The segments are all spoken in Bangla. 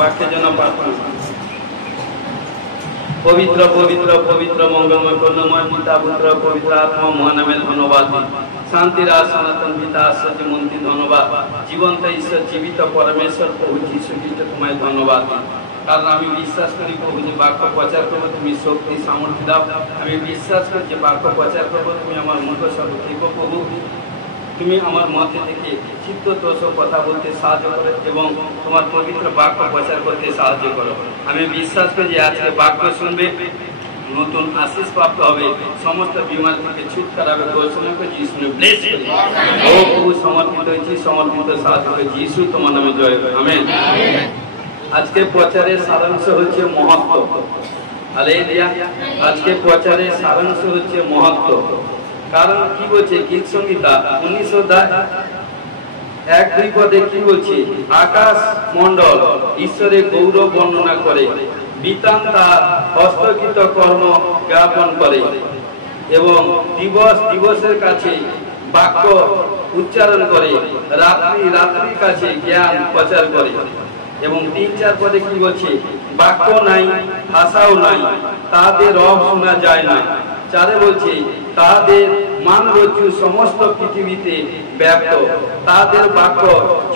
বাক্যের জন্য প্রার্থনা। পবিত্র পবিত্র পবিত্র মঙ্গলময় করুণাময় পিতা পুত্র পবিত্র আত্মা মহানামে ধন্যবাদ। শান্তির আর সনাতন পিতা আশ্চর্য মন্ত্রী ধন্যবাদ। জীবন্ত ঈশ্বর জীবিত পরমেশ্বর প্রভু যীশু খ্রিস্ট তোমায় ধন্যবাদ। কারণ আমি বিশ্বাস করি প্রভু যে বাক্য প্রচার করবো তুমি শক্তি সামর্থ্য দাও। আমি বিশ্বাস করি যে বাক্য প্রচার করবো তুমি আমার মুখ সাথে থেকো প্রভু। তুমি আমার মধ্যে থেকে চিত্ততোষ কথা বলতে সাহায্য করো এবং তোমার পবিত্র বাক্য প্রচার করতে সাহায্য করো। আমি বিশ্বাস করি যে আজকে বাক্য শুনবে নতুন আশীষ প্রাপ্ত হবে, সমস্ত বিমার থেকে ছুটকার হবে। ঘোষণাকে যিশু ব্লেস করি। ও প্রভু সমর্পিত হয়েছি, সমর্পিত সাহায্য করে যিশু তোমার নামে জয়। আমেন। আজকে প্রচারের সারাংশ হচ্ছে মহত্ব। হালেলুয়া। আজকে প্রচারের সারাংশ হচ্ছে মহত্ব। কারণ কি বলছে গীত সংহিতা 19 অধ্যায় 1-2 পদে কি বলছে? আকাশ মণ্ডল ঈশ্বরের গৌরব বর্ণনা করে, বিতান তার হস্তকৃত কর্ম জ্ঞাপন করে এবং দিবস দিবসের কাছে বাক্য উচ্চারণ করে, রাত্রি রাত্রির কাছে জ্ঞান প্রচার করে। এবং 3-4 পদে কি বলছে? বাক্য নাই, ভাষাও নাই, তাদের রব শোনা যায় না। 4 বলছে তাদের মানরজ্জু সমস্ত পৃথিবীতে ব্যাপ্ত, তাদের বাক্য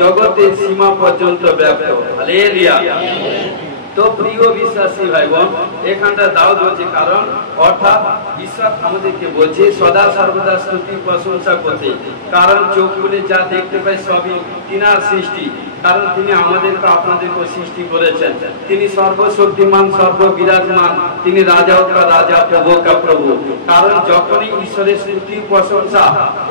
জগতের সীমা পর্যন্ত ব্যাপ্ত। হালেলুয়া। তো প্রিয় বিশ্বাসী ভাই বোন, এখানটা দাউদ বলছে কারণ অর্থাৎ ঈশ্বর আমাদেরকে বলছে সদা সর্বদা স্তুতি প্রশংসা করতে। কারণ চোখ খুলে যা দেখতে পাই সবই তিনার সৃষ্টি। কারণ তিনি আমাদেরকে আপনাদেরকে সৃষ্টি করেছেন। তিনি সর্বশক্তিমান, সর্ববিরাজমান, তিনি রাজা কা রাজা, প্রভু কা প্রভু। কারণ যখনই ঈশ্বরের স্তুতি প্রশংসা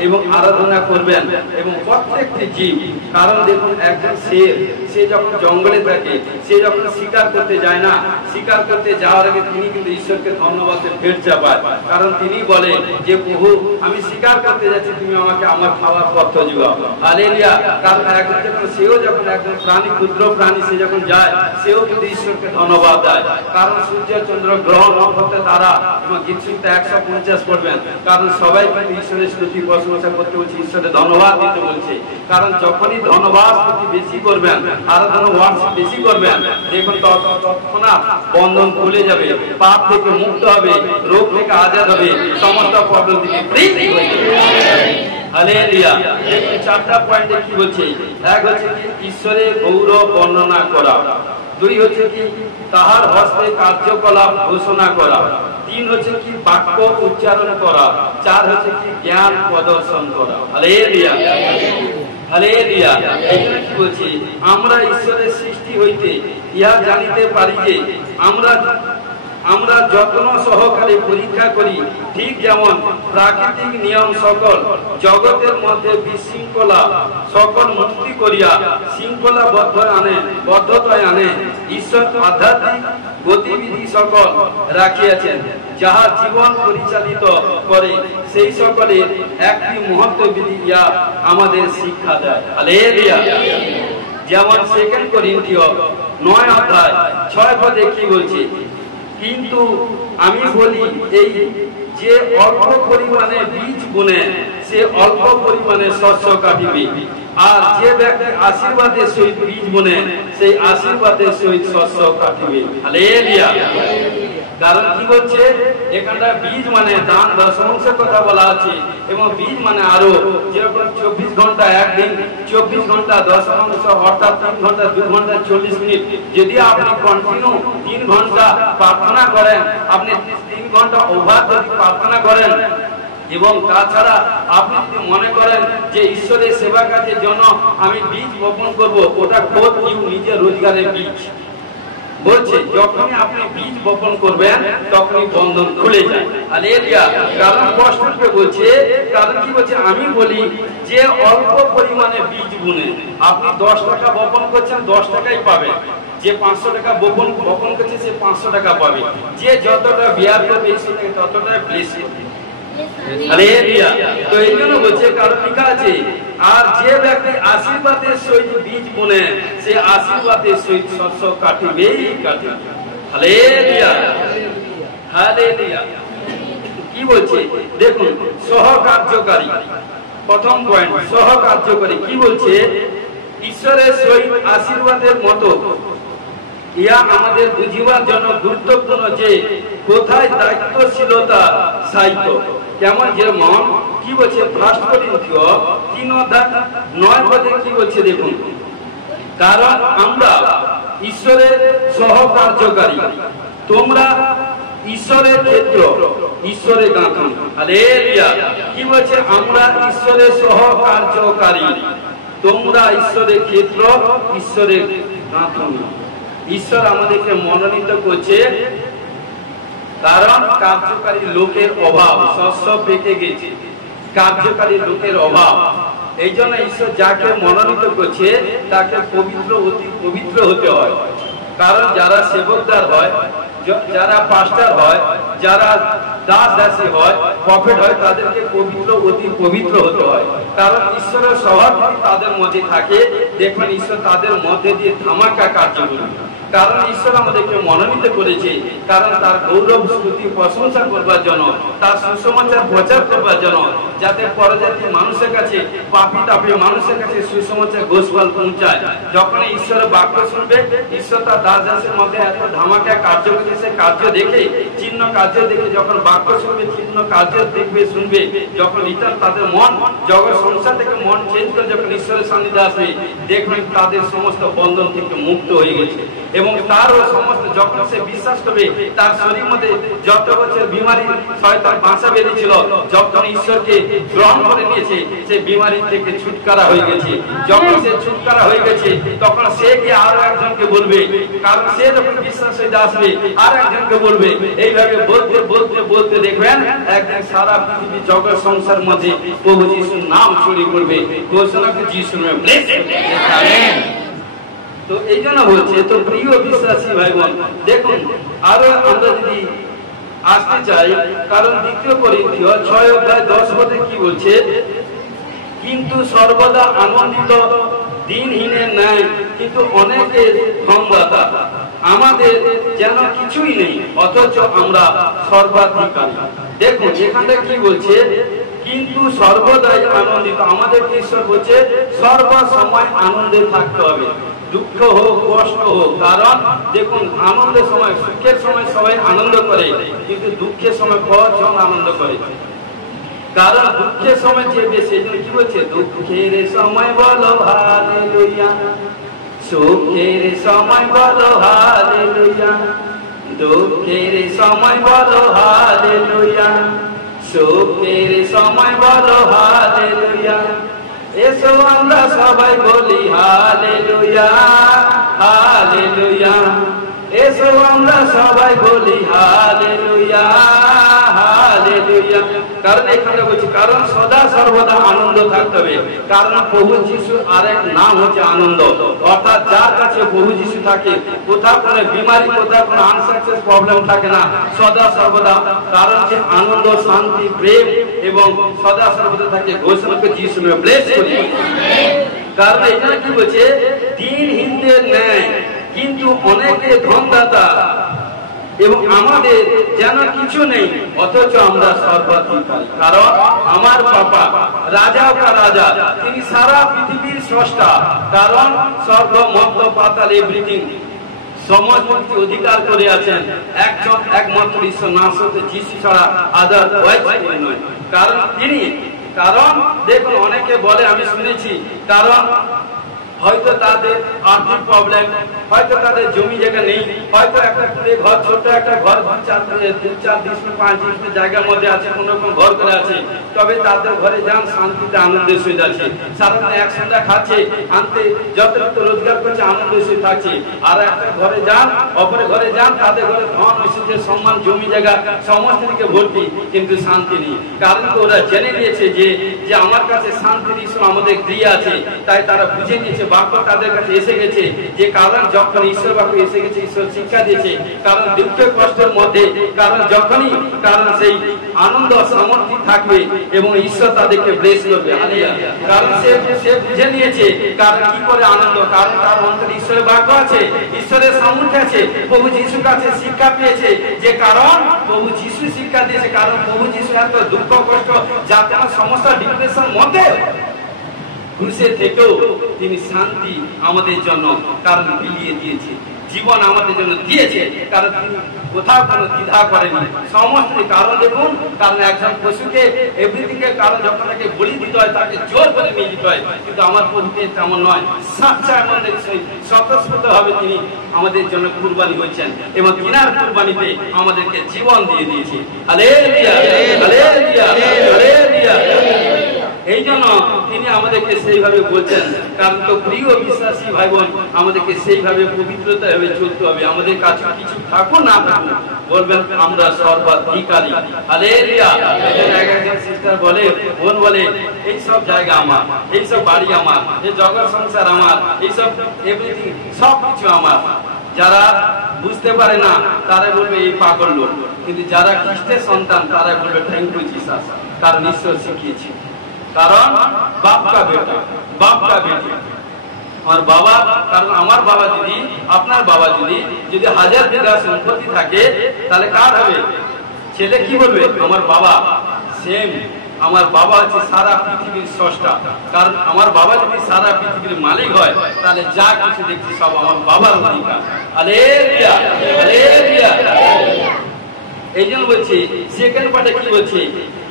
এবং আরাধনা করবেন এবং প্রত্যেকটি জীব, কারণ দেখুন একজন শের, সে যখন জঙ্গলে থাকে, সে যখন শিকার করতে যায় না, শিকার করতে যাওয়ার আগে তিনি কিন্তু ঈশ্বরকে ধন্যবাদের ভেট চাপায়। কারণ তিনি বলে যে প্রভু আমি শিকার করতে যাচ্ছি, তুমি আমাকে আমার খাওয়ার পথ্য যোগাও। হালেলুয়া। কারণ একজন সেও যখন একজন প্রাণী, ক্ষুদ্র প্রাণী, সে যখন যায় সেও কিন্তু ঈশ্বরকে ধন্যবাদ দেয়। কারণ সূর্য চন্দ্র গ্রহ নক্ষত্র তারা এবং গীত সংহিতা 150 পড়বেন। কারণ সবাই কিন্তু ঈশ্বরের স্তুতি প্রশংসা করতে বলছে, ঈশ্বরের ধন্যবাদ দিতে বলছে। কারণ যখনই ধন্যবাদ স্তুতি বেশি করবেন, আরাধনা ওয়ার্শিপ বেশি করবেন, দেখুন তৎক্ষণাৎ বন্ধন খুলে যাবে, পাপ থেকে মুক্ত হবে, রোগ থেকে আজাদ হবে, সমস্ত প্রবলেম থেকে ফ্রি হয়ে যাবে। হালেলুয়া। দেখুন 4টা পয়েন্টে কি বলছে? 1 হচ্ছে কি ঈশ্বরের গৌরব বর্ণনা করা, 2 হচ্ছে কি তাহার হস্তে কার্যকলাপ ঘোষণা করা, 3 হচ্ছে কি বাক্য উচ্চারণ করা, 4 হচ্ছে কি জ্ঞান প্রদর্শন করা। হালেলুয়া। হালেলুয়া। এখানে কি বলছে? আমরা ঈশ্বরের সৃষ্টি হইতে ইহা জানিতে পারি যে আমরা যত্ন সহকারে পরীক্ষা করি, ঠিক যেমন প্রাকৃতিক নিয়ম সকল জগতের মধ্যে বিশৃঙ্খলা সকল মুক্তি করিয়া শৃঙ্খলা বদ্ধতায় আনে, ঈশ্বর আধ্যাত্মিক গতিবিধি সকল রাখিয়াছেন, যাহা জীবন পরিচালিত করে, সেই সকলের একটি মহত্ত্ববিধি ইয়া আমাদের শিক্ষা দেয়। হালেলুয়া। যেমন 2 করিন্থীয় 9 অধ্যায় 6 পদে কি বলছে? কিন্তু আমি বলি এই যে অল্প পরিমাণে বীজ বুনে সে অল্প পরিমাণে শস্য কাটিবে, আর যে ব্যক্তি আশীর্বাদের সহিত বীজ বুনে সেই আশীর্বাদের সহিত শস্য কাটিবে। হালেলুয়া। কারণ কি বলছে? এখানটা বীজ মানে দান দশমাংশের কথা বলা আছে এবং বীজ মানে আরো, যেরকম 24 ঘন্টা একদিন, 24 ঘন্টা দশমাংশ, অর্থাৎ 3 ঘন্টা 2 ঘন্টা 40 মিনিট। যদি আপনি কন্টিনিউ 3 ঘন্টা প্রার্থনা করেন, আপনি 3 ঘন্টা ওভার যদি প্রার্থনা করেন এবং তাছাড়া আপনি যদি মনে করেন যে ঈশ্বরের সেবা কাজের জন্য আমি বীজ বপন করব, ওটা খোদ নিজের রোজগারের বীজ। বলছে যখনই আপনি বীজ বপন করবেন তখনই বন্ধন খুলে যায়। হালেলুয়া। কারণ কষ্টকে বলছে, কারণ কি বলছে? আমি বলি যে অল্প পরিমাণে বীজ বুনে আপনি 10 টাকা বপন করছেন, 10 টাকাই পাবেন। যে 500 টাকা বপন করছে সে 500 টাকা পাবে। যে যতটা বিয়ার করবে ঈশ্বরকে ততটা ব্লেসিং। হালেলুয়া। তো এই জন্য বলছে, কারণ লেখা আছে আর যে ব্যক্তি আশীর্বাদের সহিত বীজ বুনে সে আশীর্বাদের সহিত শস্য কাটিবেই কাটিবে। হালেলুয়া। হালেলুয়া। কি বলছে দেখুন? সহকার্যকারী, প্রথম পয়েন্ট সহকার্যকারী। কি বলছে? ঈশ্বরের সহিত আশীর্বাদের মতো ইয়া আমাদের বুঝিবার জন্য গুরুত্বপূর্ণ যে কোথায় দায়িত্বশীলতা সাহিত্য কেমন যে মন কি বলছে ফার্স্ট করিন্থীয় 3:9 কি বলছে দেখুন, কারণ আমরা ঈশ্বরের সহকার্যকারী, তোমরা ঈশ্বরের ক্ষেত্র, ঈশ্বরের গাঁথনি। হালেলুয়া। কি বলছে? আমরা ঈশ্বরের সহকার্যকারী, তোমরা ঈশ্বরের ক্ষেত্র, ঈশ্বরের গাঁথনি। ঈশ্বর আমাদেরকে মনোনীত করছে, কারণ কার্যকারী লোকের অভাব, শস্য পেকে গেছে, কার্যকারী লোকের অভাব। এই জন্য ঈশ্বর যাকে মনোনীত করছে তাকে পবিত্র, অতি পবিত্র হতে হয়। কারণ যারা সেবকদার হয়, যারা পাস্টার হয়, যারা দাস দাসী হয়, প্রফেট হয়, তাদেরকে পবিত্র, অতি পবিত্র হতে হয়। কারণ ঈশ্বরের স্বভাব তাদের মধ্যে থাকে। দেখুন, ঈশ্বর তাদের মধ্যে দিয়ে ধামাকা কার্য করে। কারণ ঈশ্বর আমাদেরকে মনোনীত করেছে, কারণ তার গৌরব স্তুতি প্রশংসা করবার জন্য, তার সুসমাচার প্রচার করবার জন্য, যাতে পরজাতি মানুষের কাছে, পাপী তাপী মানুষের কাছে সুসমাচার গোসপাল পৌঁছায়। যখন ঈশ্বরের বাক্য শুনবে, ঈশ্বর তার দাস দাসের মধ্যে এত ধামাকা কার্য করেছে, কার্য দেখে, চিহ্ন কার্য দেখে যখন বাক্য শুনবে, চিহ্ন কার্য দেখবে, শুনবে, যখন রিটার্ন তাদের মন জগৎ সংসার থেকে মন চেঞ্জ করে যখন ঈশ্বরের সান্নিধ্যে আসবে, দেখবেন তাদের সমস্ত বন্ধন থেকে মুক্ত হয়ে গেছে। এবং তারও সমস্ত যখন সে বিশ্বাস করবে, তার শরীর মধ্যে যত বছর বিমারি শয়তান বাসা বেঁধেছিল, যখন ঈশ্বরকে গ্রহণ করে নিয়েছে, সে বিমারি থেকে ছুটকারা হয়ে গেছে। যখন সে ছুটকারা হয়ে গেছে, তখন সে কি আরো একজনকে বলবে, কারণ সে যখন বিশ্বাস হয়ে আসবে আর একজনকে বলবে। এইভাবে বলতে বলতে বলতে দেখবেন একদিন সারা পৃথিবী জগৎ সংসার মধ্যে প্রভু যিশুর নাম ছড়িয়ে পড়বে। ঘোষণা যিশুর নামে ব্লেস আমেন। তো এই জন্য বলছে, তো প্রিয় বিশ্বাসী ভাই বোন, দেখুন আরো আমরা যদি আসতে চাই, কারণ 2 করিন্থীয় 6:10 কি বলছে, কিন্তু সর্বদা আনন্দিত, দিনহীনের ন্যায়, কিন্তু অনেকের ধনদাতা, আমাদের যেন কিছুই নেই অথচ আমরা সর্বাধিকারী। দেখুন এখানে কি বলছে, কিন্তু সর্বদাই আনন্দিত। আমাদের ঈশ্বর বলছে সর্বসময় আনন্দে থাকতে হবে, দুঃখ হোক কষ্ট হোক। কারণ দেখুন, আনন্দের সময়, সুখের সময় সবাই আনন্দ করে, কিন্তু দুঃখের সময় কজন আনন্দ করে? কারণ দুঃখের সময় যে বেশি, কি বলছে, দুঃখের সময় বলো হালেলুয়া, সুখের সময় বলো হালেলুয়া, দুঃখের সময় বলো হালেলুয়া, সুখের সময় বলো হালেলুয়া। এসো আমরা সবাই বলি হালেলুয়া, হালেলুয়া। এসো আমরা সবাই বলি হালেলুয়া, হালেলুয়া। কারণ এখানে বলছি, কারণ সদা সর্বদা আনন্দ থাকতে হবে। কারণ প্রভু যিশুর আরেক নাম হচ্ছে আনন্দ। অর্থাৎ যার কাছে প্রভু যিশু থাকে, কোথাও কোনো বিমারি, কোথাও কোনো আনসাকসেস প্রবলেম থাকে না, সদা সর্বদা। কারণ যে আনন্দ, শান্তি, প্রেম এবং সদা সর্বদা থাকে। ঘোষণাকে যিশু নামে ব্লেস করি। কারণ এখানে কি বলছে, দিনহীনদের ন্যায়, কিন্তু অনেকে ধনদাতা, এবং আমাদের যেন কিছু নেই অথচ আমরা সর্বাধিকারী। কারণ আমার বাবা রাজা কা রাজা, তিনি সারা পৃথিবীর স্রষ্টা। কারণ স্বর্গ মধ্য পাতাল এভরিথিং সমস্ত অধিকার করে আছেন একজন একমাত্র ঈশ্বর, নাম হচ্ছে যিশু ছাড়া আদার নয়। কারণ তিনি, কারণ দেখুন অনেকে বলে, আমি শুনেছি, কারণ হয়তো তাদের আর্থিক প্রবলেম, হয়তো তাদের জমি জায়গা নেই, হয়তো একটা কুড়ে ঘর, ছোট একটা ঘর, 2-4-5 জায়গার মধ্যে আছে, কোন রকম ঘর করে আছে, তবে তাদের ঘরে যান শান্তিতে আনন্দের সহিত আছে, সারাদিন একসঙ্গে খাচ্ছে, আনতে যতটুকু রোজগার করছে আনন্দের সহিত থাকছে। আর একটা ঘরে যান, অপরের ঘরে যান, তাদের ঘরে ধন এসেছে, সম্মান, জমি জায়গা সমস্ত দিকে ভর্তি, কিন্তু শান্তি নেই। কারণ ওরা জেনে নিয়েছে যে আমার কাছে শান্তির ঈশ্বর আমাদের দিয়ে আছে, তাই তারা বুঝে নিয়েছে, বাক্য তাদের কাছে এসে গেছে, যে কারণ যখন ঈশ্বর বাক্য এসে গেছে, ঈশ্বর শিক্ষা দিয়েছে। কারণ দুঃখের কষ্টের মধ্যে, কারণ যখনই, কারণ সেই আনন্দ সামর্থ্য থাকবে এবং ঈশ্বর তাদেরকে ব্লেস করবে। কারণ সে বুঝে নিয়েছে, কারণ কি করে আনন্দ, কারণ তার অন্তরে ঈশ্বরের বাক্য আছে, ঈশ্বরের সামর্থ্য আছে, প্রভু যিশুর কাছে শিক্ষা পেয়েছে, যে কারণ প্রভু যিশু শিক্ষা দিয়েছে। কারণ প্রভু যিশু এত দুঃখ কষ্ট, যাতে আমার সমস্ত ডিপ্রেশন মধ্যে ঘুষে থেকেও তিনি শান্তি আমাদের জন্য কারণ বিলিয়ে দিয়েছে। জীবন আমাদের জন্য দিয়েছে, কারণ তিনি কোথাও কোনো দ্বিধা করেনি সমস্ত। কারণ দেখুন, কারণ একজন পশুকে এভরিথিংকে কারণ যখন তাকে বলি দিতে হয় তাকে জোর করে নিয়ে যেতে হয়, কিন্তু আমার প্রভুকে তেমন নয়। সাচ্চা আমাদের স্বতঃস্ফূর্তভাবে তিনি আমাদের জন্য কুরবানি হয়েছেন এবং তিনার কুরবানিতে আমাদেরকে জীবন দিয়ে দিয়েছে। Hallelujah, hallelujah, hallelujah. এই জন্য তিনি আমাদেরকে সেইভাবে বলছেন, কারণ তো প্রিয় বিশ্বাসী ভাই বোন, আমাদেরকে সেইভাবে পবিত্রতা ভাবে চলতে হবে। আমাদের কাছে কিছু থাকুক না থাকুক, বলবেন আমরা সর্বাধিকারী। হালেলুয়া। একজন সিস্টার বলে, বোন বলে, এই সব জায়গা আমার, এই সব বাড়ি আমার, এই জগৎ সংসার আমার, এই সব এভরিথিং সব কিছু আমার। যারা বুঝতে পারে না তারা বলবে এই পাগল লোক, কিন্তু যারা খ্রিস্টের সন্তান তারা বলবে থ্যাংক ইউ জিসাস, কারণ ঈশ্বর শিখিয়েছে। কারণ বাপ কা বেটা, বাপ কা বেটি, আমার বাবা, কারণ আমার বাবা যদি, আপনার বাবা যদি 1000 বিঘা সম্পত্তি থাকে, তাহলে কার হবে? ছেলে কি বলবে? আমার বাবা সেম, আমার বাবা হচ্ছে সারা পৃথিবীর স্রষ্টা। কারণ আমার বাবা যদি সারা পৃথিবীর মালিক হয়, তাহলে যা কিছু দেখছি সব আমার বাবার অধিকার। Hallelujah, hallelujah. এই জন্য বলছি, সেকেন্ড পার্টে কি বলছি?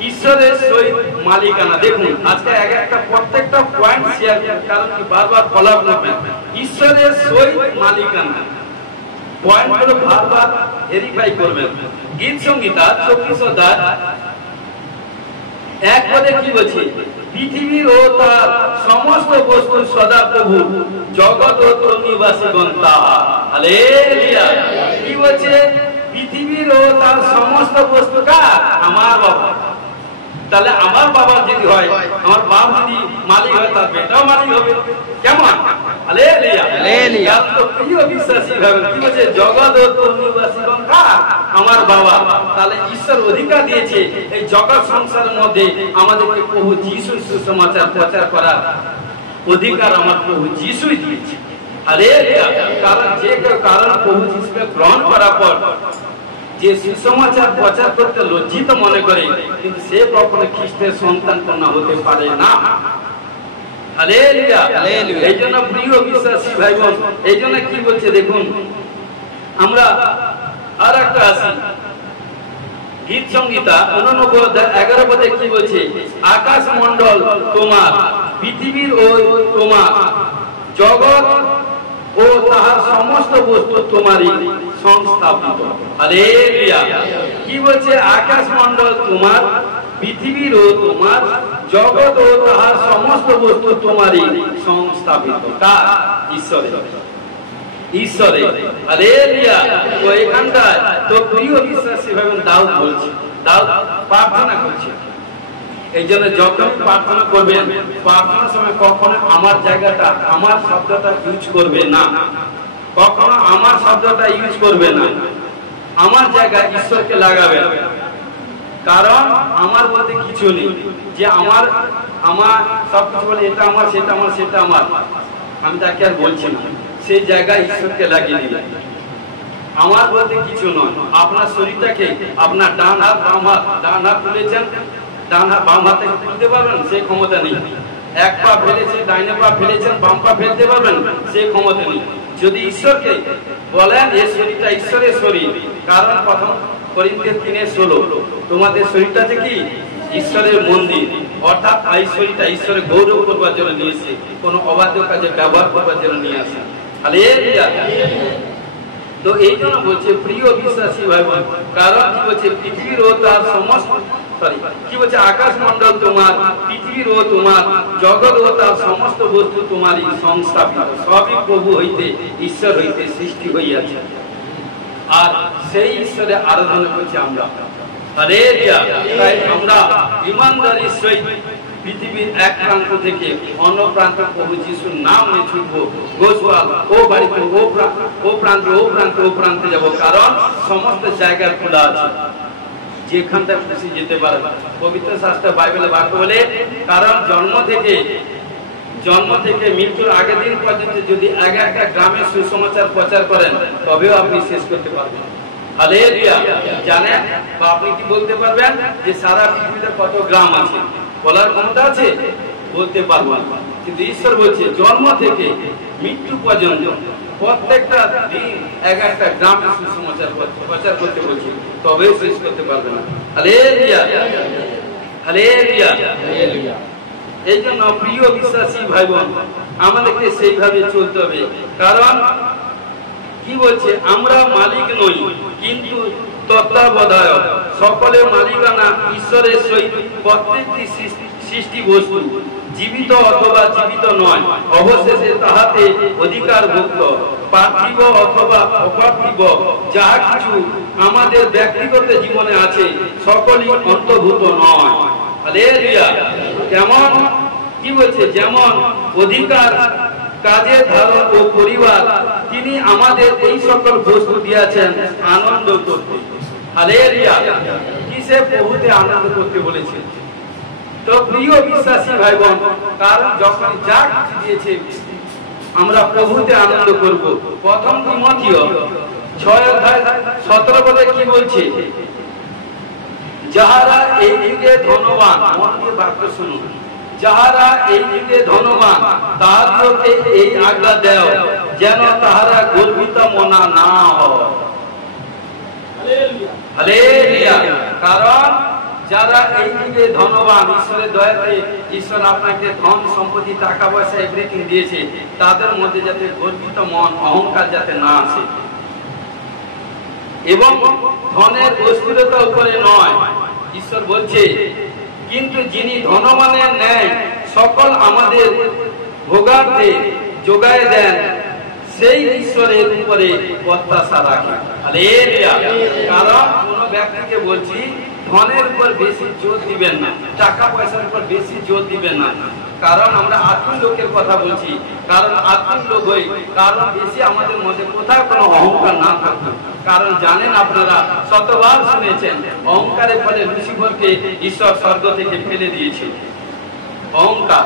ঈশ্বরের সহিত মালিকানা। দেখুন আজকে একটা প্রত্যেকটা পয়েন্ট শেয়ার, কারণ কি বারবার ফলো আপ করবেন। ঈশ্বরের সহিত মালিকানা পয়েন্টগুলো বারবার ভেরিফাই করবেন। গীত সংহিতা 24 অধ্যায় 1 পদে কি বলছে? পৃথিবীর ও তার সমস্ত বস্তু সদা প্রভু, জগৎ ও তর নিবাসীগণ তাহার। হালেলুয়া। কি বলছে? পৃথিবীর ও তার সমস্ত বস্তু কার? আমার বাবা। তাহলে আমার বাবা যদি হয়, আমার বাপ যদি মালিক হয়, তার বেটাও মালিক হবে। কেমন? Hallelujah, hallelujah. তো প্রিয় বিশ্বাসী ভাবে কি বলছে? জগৎ ও তর নিবাসীগণ কার? আমার বাবা। তাহলে ঈশ্বর অধিকার দিয়েছে এই জগৎ সংসারের মধ্যে আমাদেরকে প্রভু যিশুর সুসমাচার প্রচার করার অধিকার আমার প্রভু যিশুই দিয়েছে। হালেলুয়া। কারণ যে কেউ কারণ প্রভু যিশুকে গ্রহণ করার পর যে সুসমাচার প্রচার করতে লজ্জিত মনে করে, কিন্তু সে কখনো খ্রিস্টের সন্তান কন্যা হতে পারে না। Hallelujah, hallelujah. এই জন্য প্রিয় বিশ্বাসী ভাই বোন, এই জন্য কি বলছে দেখুন, আমরা আর একটা আসি গীত সংহিতা 89 অধ্যায় 11 পদে কি বলছে? আকাশ মণ্ডল তোমার, পৃথিবীর ও তোমার, জগৎ ও তাহার সমস্ত বস্তু তোমারই সংস্থাপিত। হালেলুয়া। কি বলছে? আকাশ মণ্ডল তোমার, পৃথিবীর ও তোমার, জগৎ ও তাহার সমস্ত বস্তু তোমারই সংস্থাপিত। কার? ঈশ্বরে, ঈশ্বরে। হালেলুয়া। তো এখানটায় তো প্রিয় বিশ্বাসী ভাবেন দাউদ বলছে, দাউদ প্রার্থনা করছে। এই জন্য যখন প্রার্থনা করবেন, প্রার্থনার সময় কখনো আমার জায়গাটা, আমার শব্দটা ইউজ করবে না, কখনো আমার শব্দটা ইউজ করবে না। আমার জায়গায় ঈশ্বরকে লাগাবে, কারণ আমার মধ্যে কিছু নেই যে আমার আমার সবকিছু বলে এটা আমার, সেটা আমার, সেটা আমার, আমি তাকে আর বলছি না। সেই জায়গায় ঈশ্বরকে লাগিয়ে দিবে। আমার বলতে কিছু নয়। আপনার শরীরটাকে আপনার ডান হাত বাম হাত, ডান হাত তুলেছেন, ডান হাত বাম হাতে তুলতে পারবেন? সেই ক্ষমতা নেই। এক পা ফেলেছেন, ডাইনে পা ফেলেছেন, বাম পা ফেলতে পারবেন? সেই ক্ষমতা নেই। যদি ঈশ্বরকে বলেন এই শরীরটা ঈশ্বরের শরীর, কারণ প্রথম করিন্থিয়ার 3:16 তোমাদের শরীরটা যে কি? ঈশ্বরের মন্দির, অর্থাৎ এই শরীরটা ঈশ্বরের গৌরব করবার জন্য নিয়েছে, কোনো অবাধ্য কাজে ব্যবহার করবার জন্য নিয়ে আসে। হালেলুয়া। তো এই জন্য বলছে প্রিয় বিশ্বাসী ভাই বোন, কারণ কি বলছে? পৃথিবীর ও তার সমস্ত, কি বলছে? আকাশ মণ্ডল তোমার, পৃথিবীর ও তোমার, জগৎ ও তার সমস্ত বস্তু তোমারই সংস্থাপিত। সবই প্রভু হইতে, ঈশ্বর হইতে সৃষ্টি হইয়াছে, আর সেই ঈশ্বরের আরাধনা করছি আমরা। হালেলুয়া। তাই আমরা ইমানদারির সহিত পৃথিবীর এক প্রান্ত থেকে অন্য প্রান্ত প্রভু যিশুর নাম নিয়ে ছুটবো। গোসওয়াল ও বাড়িতে, ও প্রান্তে, ও প্রান্তে, ও প্রান্তে যাবো, কারণ সমস্ত জায়গা খোলা আছে, যেখানটা খুশি যেতে পারে। পবিত্র শাস্ত্র বাইবেলে বাক্য বলে, কারণ জন্ম থেকে মৃত্যুর আগের দিন পর্যন্ত যদি একটা গ্রামের সুসমাচার প্রচার করেন, তবেও আপনি শেষ করতে পারবেন। হালেলুয়া। জানেন বা আপনি কি বলতে পারবেন যে সারা পৃথিবীতে কত গ্রাম আছে? বলার ক্ষমতা আছে? বলতে পারবেন। কিন্তু ঈশ্বর বলছে জন্ম থেকে মৃত্যু পর্যন্ত প্রত্যেকটা দিন এক একটা গ্রামে সুসমাচার প্রচার করতে বলছি, তবেই শেষ করতে পারবে না। Hallelujah, hallelujah, hallelujah. এই জন্য প্রিয় বিশ্বাসী ভাই বোন, আমাদেরকে সেইভাবে চলতে হবে। কারণ কি বলছে, আমরা মালিক নই কিন্তু তত্ত্বাবধায়ক। সকলে মালিকানা ঈশ্বরের সহিত প্রত্যেকটি সৃষ্টি বস্তু জীবিত অথবা জীবিত নয় অবশেষে তাহাতে অধিকারভুক্ত। পার্থিব অথবা অপার্থিব যাহা কিছু আমাদের ব্যক্তিগত জীবনে আছে সকলই অন্তর্ভুক্ত নয়। হালেলুয়া। কেমন কি বলছে, যেমন অধিকার, কাজের ধারণ ও পরিবার, তিনি আমাদের এই সকল বস্তু দিয়েছেন আনন্দ করতে। হালেলুয়া। কিসে? প্রভুতে আনন্দ করতে বলেছে। তো প্রিয় বিশ্বাসী ভাই বোন, কারণ যখন যা কিছু দিয়েছে আমরা প্রভুতে আনন্দ করব। প্রথম তিমথিও 6:17 পদে কি বলছে, যাহারা এই যুগে ধনবান, মন দিয়ে বাক্য শুনুন, যাহারা এই যুগে ধনবান তাহাদিওকে এই আজ্ঞা দেও যেন তাহারা গর্বিত মনা না হয়। হালেলুয়া। কারণ যারা এই যুগে ধনবান, ঈশ্বরের দয়াতে ঈশ্বর আপনাকে ধন সম্পত্তি টাকা পয়সা এভরিথিং দিয়েছে, তাদের মধ্যে যাতে গর্বিত মন অহংকার যাতে না আসে, এবং ধনের অস্থিরতা উপরে নয়। ঈশ্বর বলছে, কিন্তু যিনি ধনবানের ন্যায় সকল আমাদের ভোগার্থে যোগায় দেন সেই ঈশ্বরের উপরে প্রত্যাশা রাখে। হালেলুয়া। কারণ কোন ব্যক্তিকে বলছি ধনের উপর বেশি জোর দিবেন না, টাকা পয়সার উপর বেশি জোর দিবেন না। কারণ আমরা আত্মীয় লোকের কথা বলছি, কারণ আত্মীয় লোক হই, কারণ বেশি আমাদের মধ্যে কোথাও কোনো অহংকার না থাকতো। কারণ জানেন আপনারা শতবার শুনেছেন, অহংকারের ফলে লুসিফরকে ঈশ্বর স্বর্গ থেকে ফেলে দিয়েছে। অহংকার,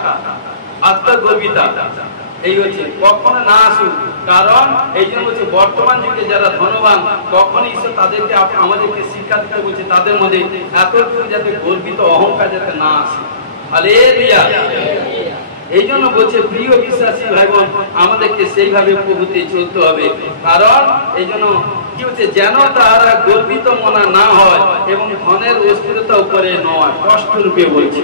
আত্মগর্বিতা, এই হচ্ছে কখনো না আসুক। কারণ এই জন্য হচ্ছে বর্তমান যুগে যারা ধনবান, কখনো ঈশ্বর তাদেরকে আমাদেরকে শিক্ষা দিতে বলছে, তাদের মধ্যে এতটুকু যাতে গর্বিত অহংকার যাতে না আসে। হালেলুয়া। এই জন্য বলছে প্রিয় বিশ্বাসী ভাই বোন, আমাদেরকে সেইভাবে প্রভুতে চলতে হবে। কারণ এই জন্য কি হচ্ছে, যেন তারা গর্বিত মনা না হয় এবং ধনের অস্থিরতা উপরে নয়, কষ্ট রূপে বলছে।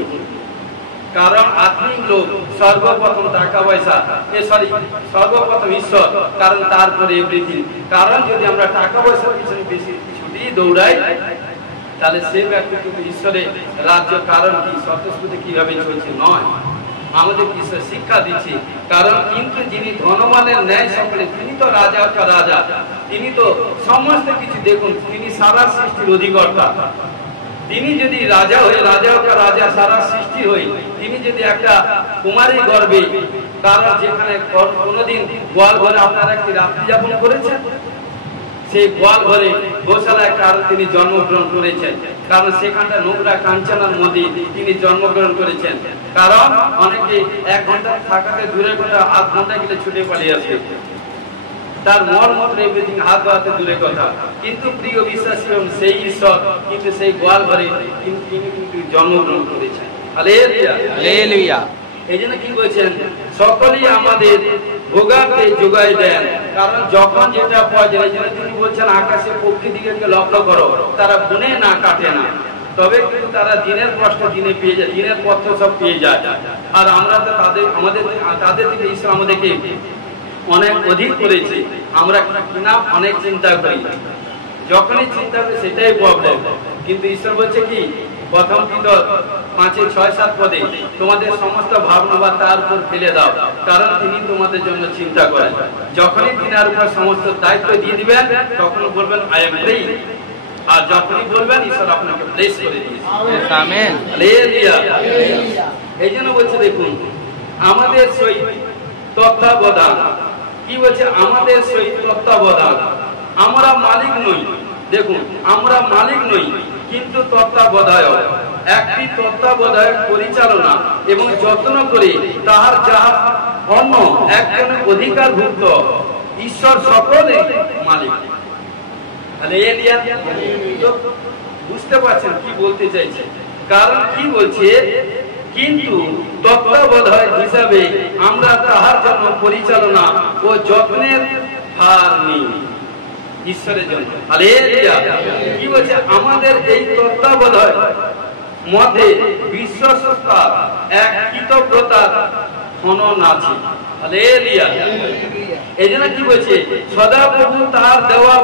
কারণ আত্মিক লোক সর্বপ্রথম টাকা পয়সা, সর্বপ্রথম ঈশ্বর, কারণ তারপরে এভরিথিং। কারণ যদি আমরা টাকা পয়সার পিছনে বেশি ছুটি দৌড়াই, তাহলে সে ব্যক্তি কিন্তু ঈশ্বরের রাজ্য, কারণ কি স্বতঃস্ফূর্ত কিভাবে চলছে নয়, আমাদের ঈশ্বর শিক্ষা দিচ্ছে। কারণ কিন্তু যিনি ধনবানের ন্যায় সকলে, তিনি তো রাজা কা রাজা, তিনি তো সমস্ত কিছু, দেখুন তিনি সারা সৃষ্টির অধিকর্তা। তিনি যদি রাজা হয়ে, রাজা কা রাজা সারা সৃষ্টি হয়ে, তিনি যদি একটা কুমারী গর্ভে, কারণ যেখানে কোনোদিন গোয়াল ঘরে আপনারা কি রাত্রি যাপন করেছেন, সেই গোয়াল ঘরে গোশালায় কারণ তিনি জন্মগ্রহণ করেছেন। কারণ সেখানটা নোংরা কাঞ্চনার মধ্যে তিনি জন্মগ্রহণ করেছেন। কারণ অনেকে 1 ঘন্টা থাকাতে দূরের কথা, আধ ঘন্টা গেলে ছুটে পালিয়ে আসে, তার মলমূত্র এভরিথিং হাত ধোয়াতে দূরের কথা। কিন্তু প্রিয় বিশ্বাসী সেই ঈশ্বর কিন্তু সেই গোয়াল ঘরে তিনি কিন্তু জন্মগ্রহণ করেছেন। Hallelujah, hallelujah. এই জন্য কি বলছেন, সকলেই আমাদের ভোগার্থে যোগায় দেন। কারণ যখন যেটা পাওয়া যায়, তিনি বলছেন আকাশে পক্ষী দিকে লক্ষ্য করো, তারা বুনে না কাটে না, তবে কিন্তু তারা দিনের কষ্ট দিনে পেয়ে যায়, দিনের পত্র সব পেয়ে যায়। আর আমরা তো তাদের থেকে ঈশ্বর আমাদেরকে অনেক অধিক করেছে। আমরা কিনা অনেক চিন্তা করি, যখনই চিন্তা করি সেটাই প্রবলেম। কিন্তু ঈশ্বর বলছে কি, প্রথম পিতর 5:6-7 পদে, তোমাদের সমস্ত ভাবনা বা তার উপর ফেলে দাও, কারণ তিনি তোমাদের জন্য চিন্তা করেন। যখনই তিনার উপর সমস্ত দায়িত্ব দিয়ে দিবেন, তখন বলবেন আই এম ফ্রি। আর যখনই বলবেন, ঈশ্বর আপনাকে ব্লেস করে দিয়েছে। Amen, hallelujah. এই জন্য বলছে, দেখুন আমাদের সহিত তত্ত্বাবধান, কি বলছে, আমাদের সহিত তত্ত্বাবধান। আমরা মালিক নই, দেখুন আমরা মালিক নই কিন্তু তত্ত্বাবধায়ক। একটি তত্ত্বাবধায়ক পরিচালনা এবং যত্ন করে তাহার যাহা অন্য একজনের অধিকারভুক্ত, ঈশ্বর সকলে মালিক। বুঝতে পারছেন কি বলতে চাইছে? কারণ কি বলছে, কিন্তু তত্ত্বাবধায়ক হিসাবে আমরা তাহার জন্য পরিচালনা ও যত্নের ভার নেই ঈশ্বরের জন্য। হালেলুয়া। কি বলছে? আমাদের এই তত্ত্বাবধায় মধ্যে বিশ্বস্ততা এক কৃতজ্ঞতার খনন আছে। হালেলুয়া। এই জন্য কি বলছে? সদা প্রভু তার দেওয়া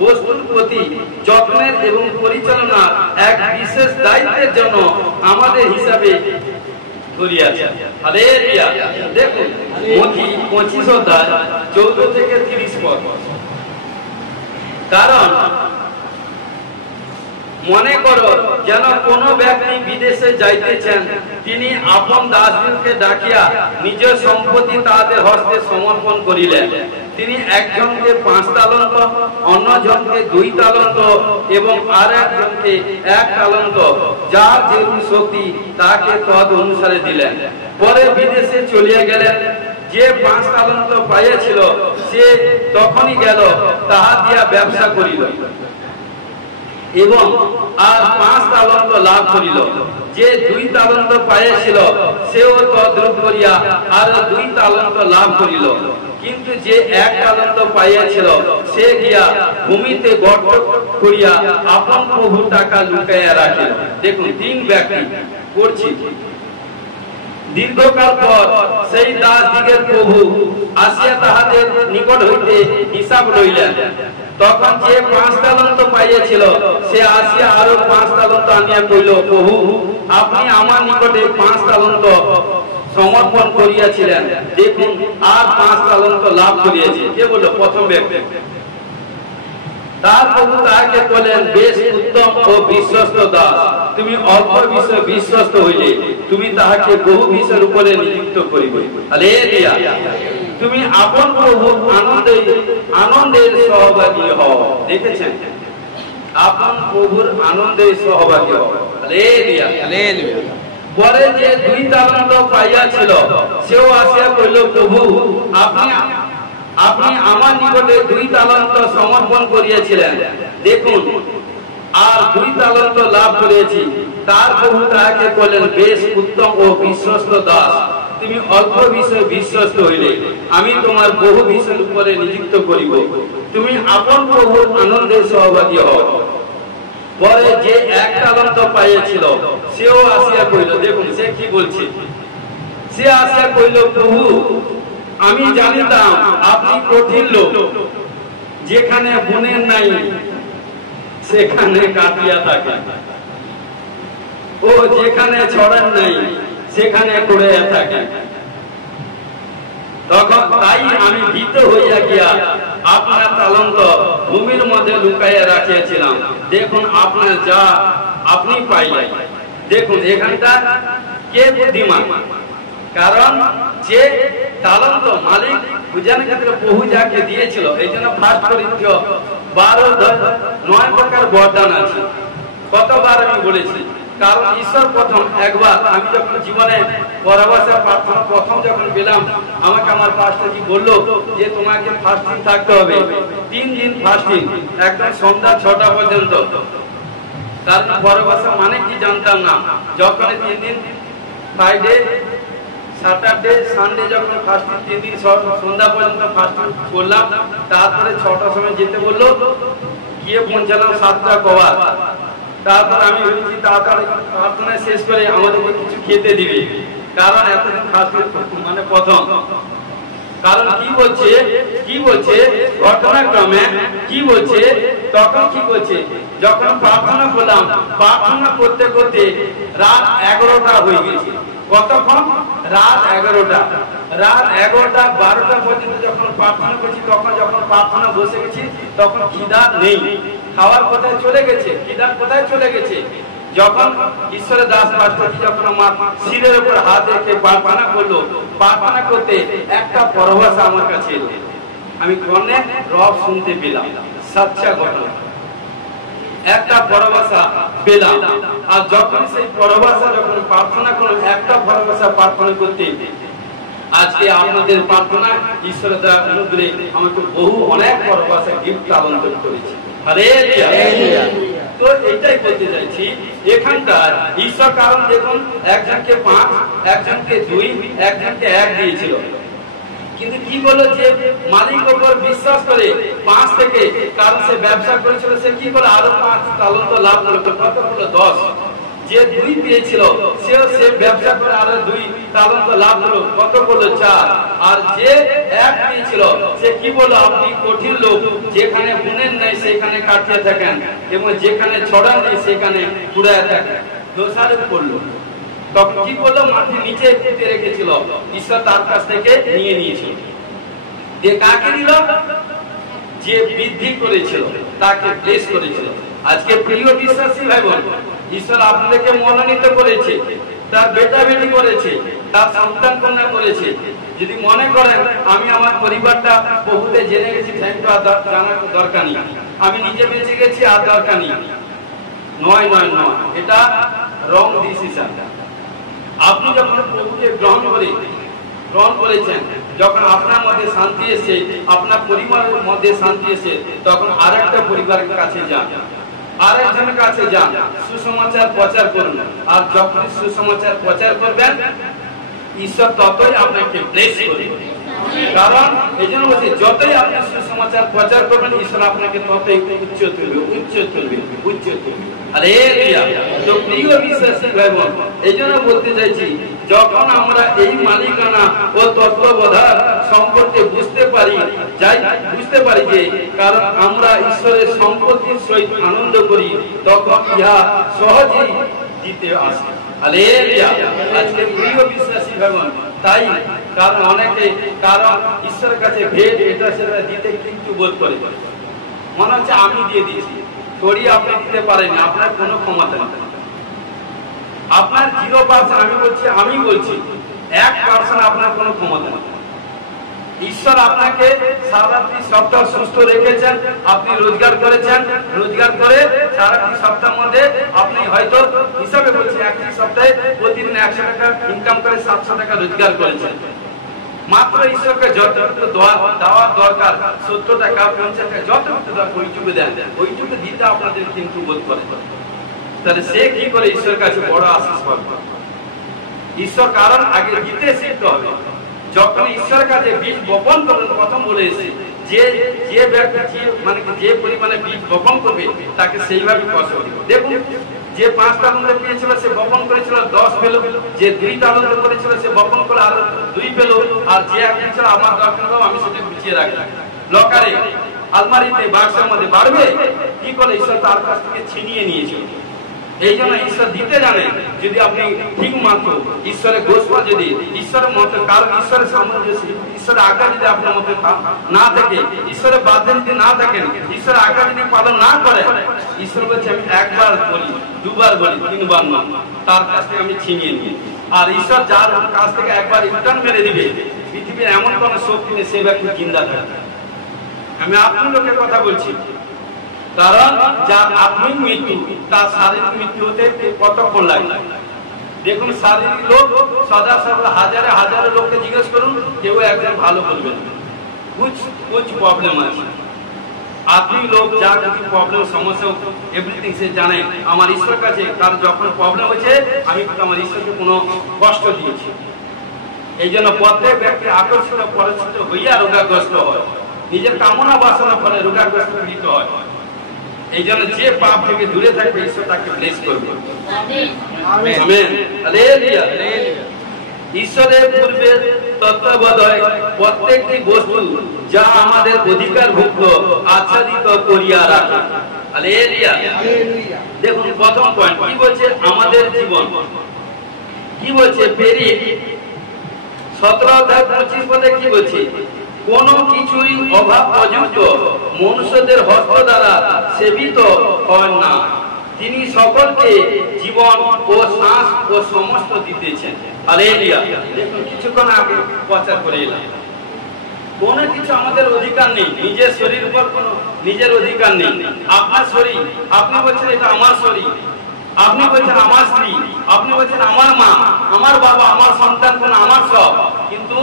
বস্তুর প্রতি যত্নের এবং পরিচালনার এক বিশেষ দায়িত্বের জন্য আমাদের হিসাবে ধরিয়াছে। হালেলুয়া। দেখুন মথি 25 অধ্যায় 14 থেকে 30 পদ। কারণ মনে করো যেন কোন ব্যক্তি বিদেশে যাইতেছেন, তিনি আপন দাসদিগকে ডাকিয়া নিজের সম্পত্তি তাহাদের হস্তে সমর্পণ করিলেন। তিনি একজনকে 5 তালন্ত, অন্যজনকে 2 তালন্ত এবং আর একজনকে 1 তালন্ত, যার যেরূপ শক্তি তাকে তদ অনুসারে দিলেন। পরে বিদেশে চলিয়া গেলেন। যে 5 তালন্ত পাইয়াছিল সে তখনই গেল, তাহা দিয়া ব্যবসা করিল এবং আর 5 তালন্ত লাভ করিল। যে 2 তালন্ত পাইয়াছিল সেও তদ্রূপ করিয়া আর 2 তালন্ত লাভ করিল। কিন্তু যে 1 তালন্ত পাইয়াছিল সে গিয়া ভূমিতে গর্ত করিয়া আপন প্রভুর টাকা লুকাইয়া রাখিল। দেখুন 3 ব্যক্তি করছি। দীর্ঘকাল পর সেই দাসদিগের প্রভু আসিয়া তাহাদের নিকট হইতে হিসাব লইলেন। তখন যে 5 তালন্ত পাইয়াছিল সে আসিয়া আরো 5 তালন্ত আনিয়া কইল, প্রভু আপনি আমার নিকটে 5 তালন্ত সমর্পণ করিয়াছিলেন, দেখুন আর 5 তালন্ত লাভ করিয়াছি। কে বলল? প্রথম ব্যক্তি। তার প্রভু তাহাকে বলেন, বেশ উত্তম ও বিশ্বস্ত দাস, তুমি অল্প বিষয়ে বিশ্বস্ত হইলে তুমি তাহাকে বহু বিষয়ের উপরে নিযুক্ত করিবে। হালেলুয়া। তুমি আপন প্রভুর আনন্দের সহভাগী হও। দেখেছেন? আপন প্রভুর আনন্দের সহভাগী হও। হালেলুয়া। হালেলুয়া। পরে যে 2 তালন্ত পাইয়াছিল সেও আসিয়া কইল, প্রভু আপনি আমার নিকটে 2 তালন্ত সমর্পণ করিয়াছিলেন, দেখুন আর 2 তালন্ত লাভ করিয়াছি। তার প্রভু তাহাকে বললেন, বেশ উত্তম ও বিশ্বস্ত দাস, তুমি অল্প বিষয়ে বিশ্বস্ত হইলে আমি তোমার বহু বিষয়ের উপরে নিযুক্ত করিব। তুমি আপন প্রভুর আনন্দের সহভাগী হও। পরে যে 1 তালন্ত পাইয়াছিল সেও আসিয়া কইল, দেখুন সে কি বলছে? সে আসিয়া কইল, প্রভু আমি জানিতাম আপনি কঠিন লোক, যেখানে বুনের নাই সেখানে কাটিয়া থাকে, ও যেখানে ছড়ান নাই সেখানে কুড়াইয়া থাকে। তখন তাই আমি ভীত হইয়া গিয়া আপনার তালন্ত ভূমির মধ্যে লুকাইয়া রাখিয়াছিলাম, দেখুন আপনার যা আপনি পাইলেন। দেখুন এখানটা কে বুদ্ধিমান? কারণ যে তালন্ত মালিক বুঝানোর ক্ষেত্রে প্রভু যাকে দিয়েছিল। এই জন্য 1 করিন্থীয় 12:9 প্রকার বরদান আছে। কতবার আমি বলেছি? কারণ ঈশ্বর প্রথম একবার, আমি যখন জীবনে পরবাসা প্রার্থনা প্রথম যখন পেলাম, আমাকে আমার পাস্টরজি বললো যে তোমাকে ফাস্টিং থাকতে হবে, 3 দিন ফাস্টিং, একদম সন্ধ্যা 6টা পর্যন্ত। কারণ পরবাসা মানে কি জানতাম না। যখন 3 দিন ফ্রাইডে, স্যাটারডে, সানডে যখন ফাস্টিং 3 দিন সন্ধ্যা পর্যন্ত ফাস্টিং করলাম, তারপরে 6টার সময় যেতে বললো, গিয়ে পৌঁছালাম 7টা কবার। তারপর আমি ভেবেছি তাড়াতাড়ি প্রার্থনা শেষ করে আমাদেরকে কিছু খেতে দিবে, কারণ এতদিন ফাস্টিং মানে প্রথম। কারণ কি বলছে ঘটনাক্রমে কি বলছে, তখন কি বলছে, যখন প্রার্থনা করলাম, প্রার্থনা করতে করতে রাত 11টা হয়ে গেছে। কতক্ষণ? রাত 11টা। রাত 11টা 12টা পর্যন্ত যখন প্রার্থনা করছি, তখন যখন প্রার্থনা বসে গেছি তখন খিদা নেই, খাওয়ার কোথায় চলে গেছে, খিদা কোথায় চলে গেছে। যখন ঈশ্বরের দাস পাস্টরজি যখন আমার শিরের উপর হাত রেখে প্রার্থনা করলো, প্রার্থনা করতে একটা পরভাষা আমার কাছে এলো, আমি কর্ণে রব শুনতে পেলাম। সচ্চা ঘটনা, একটা পরভাষা পেলাম। আর যখন সেই পরভাষা যখন প্রার্থনা করলাম, একটা পরভাষা প্রার্থনা করতে, আজকে আপনাদের প্রার্থনা ঈশ্বরের দ্বারা অনুগ্রহে আমাকে অনেক পরভাষা গিফট আবন্টন করেছে। হালেলুয়া। তো এটাই বলতে চাইছি এখানকার ঈশ্বর, কারণ দেখুন একজনকে 5, একজনকে 2, একজনকে 1 দিয়েছিল। কিন্তু কি বললো, যে মালিক ওপর বিশ্বাস করে 5 থেকে, কারণ সে ব্যবসা করেছিল, সে কি করে আরো 5 তালন্ত লাভ করলো, কত হলো 10। যে 2 পেয়েছিল সে ব্যবসা করে আরো 2 তালন্ত লাভ করলো, কত করলো 4। আর যে 1 পেয়েছিল সে কি বললো, আপনি কঠিন লোক, যেখানে বুনেন নাই সেখানে কাটিয়ে থাকেন এবং যেখানে ছড়ান নেই সেখানে কুড়ায় থাকেন, দোষারোপ করলো। তখন কি বললো, মাটি নিচে পুঁতে রেখেছিল, ঈশ্বর তার কাছ থেকে নিয়ে নিয়েছিল। যে কাকে দিল, যে বৃদ্ধি করেছিল তাকে ব্লেস করেছিল। আজকে প্রিয় বিশ্বাসী ভাই বোন, ঈশ্বর আপনাদেরকে মনোনীত করেছে, তার বেটা বেটি করেছে, তার সন্তান কন্যা করেছে। যদি মনে করেন আমি আমার পরিবারটা বহুতে জেনে গেছি, জানার দরকার নেই, আমি নিজে বেঁচে গেছি আর দরকার নেই, নয় নয় নয়, এটা রং ডিসিশন। আপনি যখন প্রভুকে গ্রহণ করেছেন, যখন আপনার মধ্যে শান্তি এসে, আপনার পরিবারের মধ্যে শান্তি এসে, তখন আরেকটা পরিবারের কাছে যান, আরেকজনের কাছে যান, সুসমাচার প্রচার করুন। আর যখন সুসমাচার প্রচার করবেন, ঈশ্বর ততই আপনাকে ব্লেস করবে। কারণ এই জন্য বলছি, যতই আপনি সুসমাচার প্রচার করবেন, ঈশ্বর আপনাকে ততই উচ্চ তুলবে, উচ্চ তুলবে, উচ্চ তুলবে। তো প্রিয় বিশ্বাসী ভাই বোন, এই জন্য বলতে চাইছি, যখন আমরা এই মালিকানা ও তত্ত্বাবধান সম্পর্কে বুঝতে পারি যে কারণ আমরা ঈশ্বরের সম্পত্তির সহিত আনন্দ করি, তখন ইহা সহজেই দিতে আসে। আজকে প্রিয় বিশ্বাসী ভাই বোন, তাই কারণ অনেকে ঈশ্বরের কাছে ভেট এটা সেটা দিতে কিন্তু বোধ করে, মনে হচ্ছে আমি দিয়ে দিয়েছি, তোরই আপনি দিতে পারেন, আপনার কোনো ক্ষমতা নেই, আপনার 0%। আমি বলছি 1% আপনার কোনো ক্ষমতা নেই। ঈশ্বর আপনাকে সারাটি সপ্তাহ সুস্থ রেখেছেন, আপনি রোজগার করেছেন, রোজগার করে সারাটি সপ্তাহের মধ্যে আপনি হয়তো হিসাবে বলছি, একটি সপ্তাহে প্রতিদিন 100 টাকা ইনকাম করে 700 টাকা রোজগার করেছেন। মাত্র ঈশ্বরকে যতটুকু দেওয়ার দরকার, 70 টাকা 50 টাকা যতটুকু দরকার ওইটুকু দেন, ওইটুকু দিতে আপনাদের কিন্তু বোধ করে। তাহলে সে কি করে ঈশ্বরের কাছে বড় আশীষ পাবে? ঈশ্বর কারণ আগে দিতে শিখতে হবে। যখন ঈশ্বরের কাছে বীজ বপন করবেন, প্রথম বলে এসেছি, যে ব্যক্তি যে পরিমাণে বীজ বপন করবে তাকে সেইভাবে কষ্ট হবে। দেখুন, যে 5 তালন্ত পেয়েছিল সে বপন করেছিল, 10 পেল। যে 2 তালন্ত করেছিল সে বপন করে আর 2 পেল। আর যে 1 পেয়েছিল, আমার দরকার হলো আমি সেটা গুছিয়ে রাখি লকারে, আলমারিতে, বাক্সের মধ্যে, বাড়বে কি করে? ঈশ্বর তার কাছ থেকে ছিনিয়ে নিয়েছিল। এই জন্য ঈশ্বর দিতে জানে, যদি আপনি ঠিক মাত্র ঈশ্বরের গোসপা, যদি ঈশ্বরের মতো, কারণ ঈশ্বরের সামঞ্জস্য, ঈশ্বরের আজ্ঞা যদি আপনার মধ্যে না থাকে, ঈশ্বরের বাধ্যে যদি না থাকেন, ঈশ্বরের আজ্ঞা যদি পালন না করে, ঈশ্বর বলছে আমি 1 বার বলি, 2 বার বলি, 3 বার না, তার কাছ থেকে আমি ছিনিয়ে নিই। আর ঈশ্বর যার কাছ থেকে একবার রিটার্ন মেরে দিবে, পৃথিবীর এমন কোন শক্তি নেই সে ব্যক্তি জিন্দা থাকে। আমি আপনার লোকের কথা বলছি, কারণ যার আত্মিক মৃত্যু, তার শারীরিক মৃত্যু হতে কতক্ষণ লাগে? দেখুন, শারীরিক লোক সদা সদা হাজারে হাজারে লোককে জিজ্ঞেস করুন, কেউ একজন ভালো বলবেন, কুছ প্রবলেম আছে। আত্মিক লোক যার কিছু প্রবলেম, সমস্যা, এভরিথিং সে জানে আমার ঈশ্বর কাছে, কারণ যখন প্রবলেম হয়েছে আমি আমার ঈশ্বরকে কোনো কষ্ট দিয়েছি। এই জন্য প্রত্যেক ব্যক্তি আকর্ষিত পরিচিত হইয়া রোগাগ্রস্ত হয়, নিজের কামনা বাসনা ফলে রোগাগ্রস্ত পীড়িত হয়। এই জন্য যে পাপ থেকে দূরে থাকবে, ঈশ্বর তাকে ব্লেস করবে। Amen, hallelujah. ঈশ্বরের পূর্বে তত্ত্বাবধায় প্রত্যেকটি বস্তু যা আমাদের অধিকারভুক্ত আচ্ছাদিত করিয়া রাখে। হালেলুয়া। দেখুন, প্রথম পয়েন্ট কি বলছে? আমাদের জীবন কি বলছে? পেরি 17 অধ্যায় 25 পদে কি বলছে? কোন কিছুই অভাব প্রযুক্ত মনুষ্যদের হস্ত দ্বারা সেবিত হয় না, তিনি সকলকে জীবন ও শ্বাস ও সমস্ত দিতেছেন। হালেলুয়া। দেখুন, কিছুক্ষণ আগে প্রচার করে এলাম, কোনো কিছু আমাদের অধিকার নেই, নিজের শরীর উপর কোনো নিজের অধিকার নেই। আপনার শরীর, আপনি বলছেন এটা আমার শরীর, আপনি বলছেন আমার স্ত্রী, আপনি বলছেন আমার মা, আমার বাবা, আমার সন্তান, কোন আমার সব, কিন্তু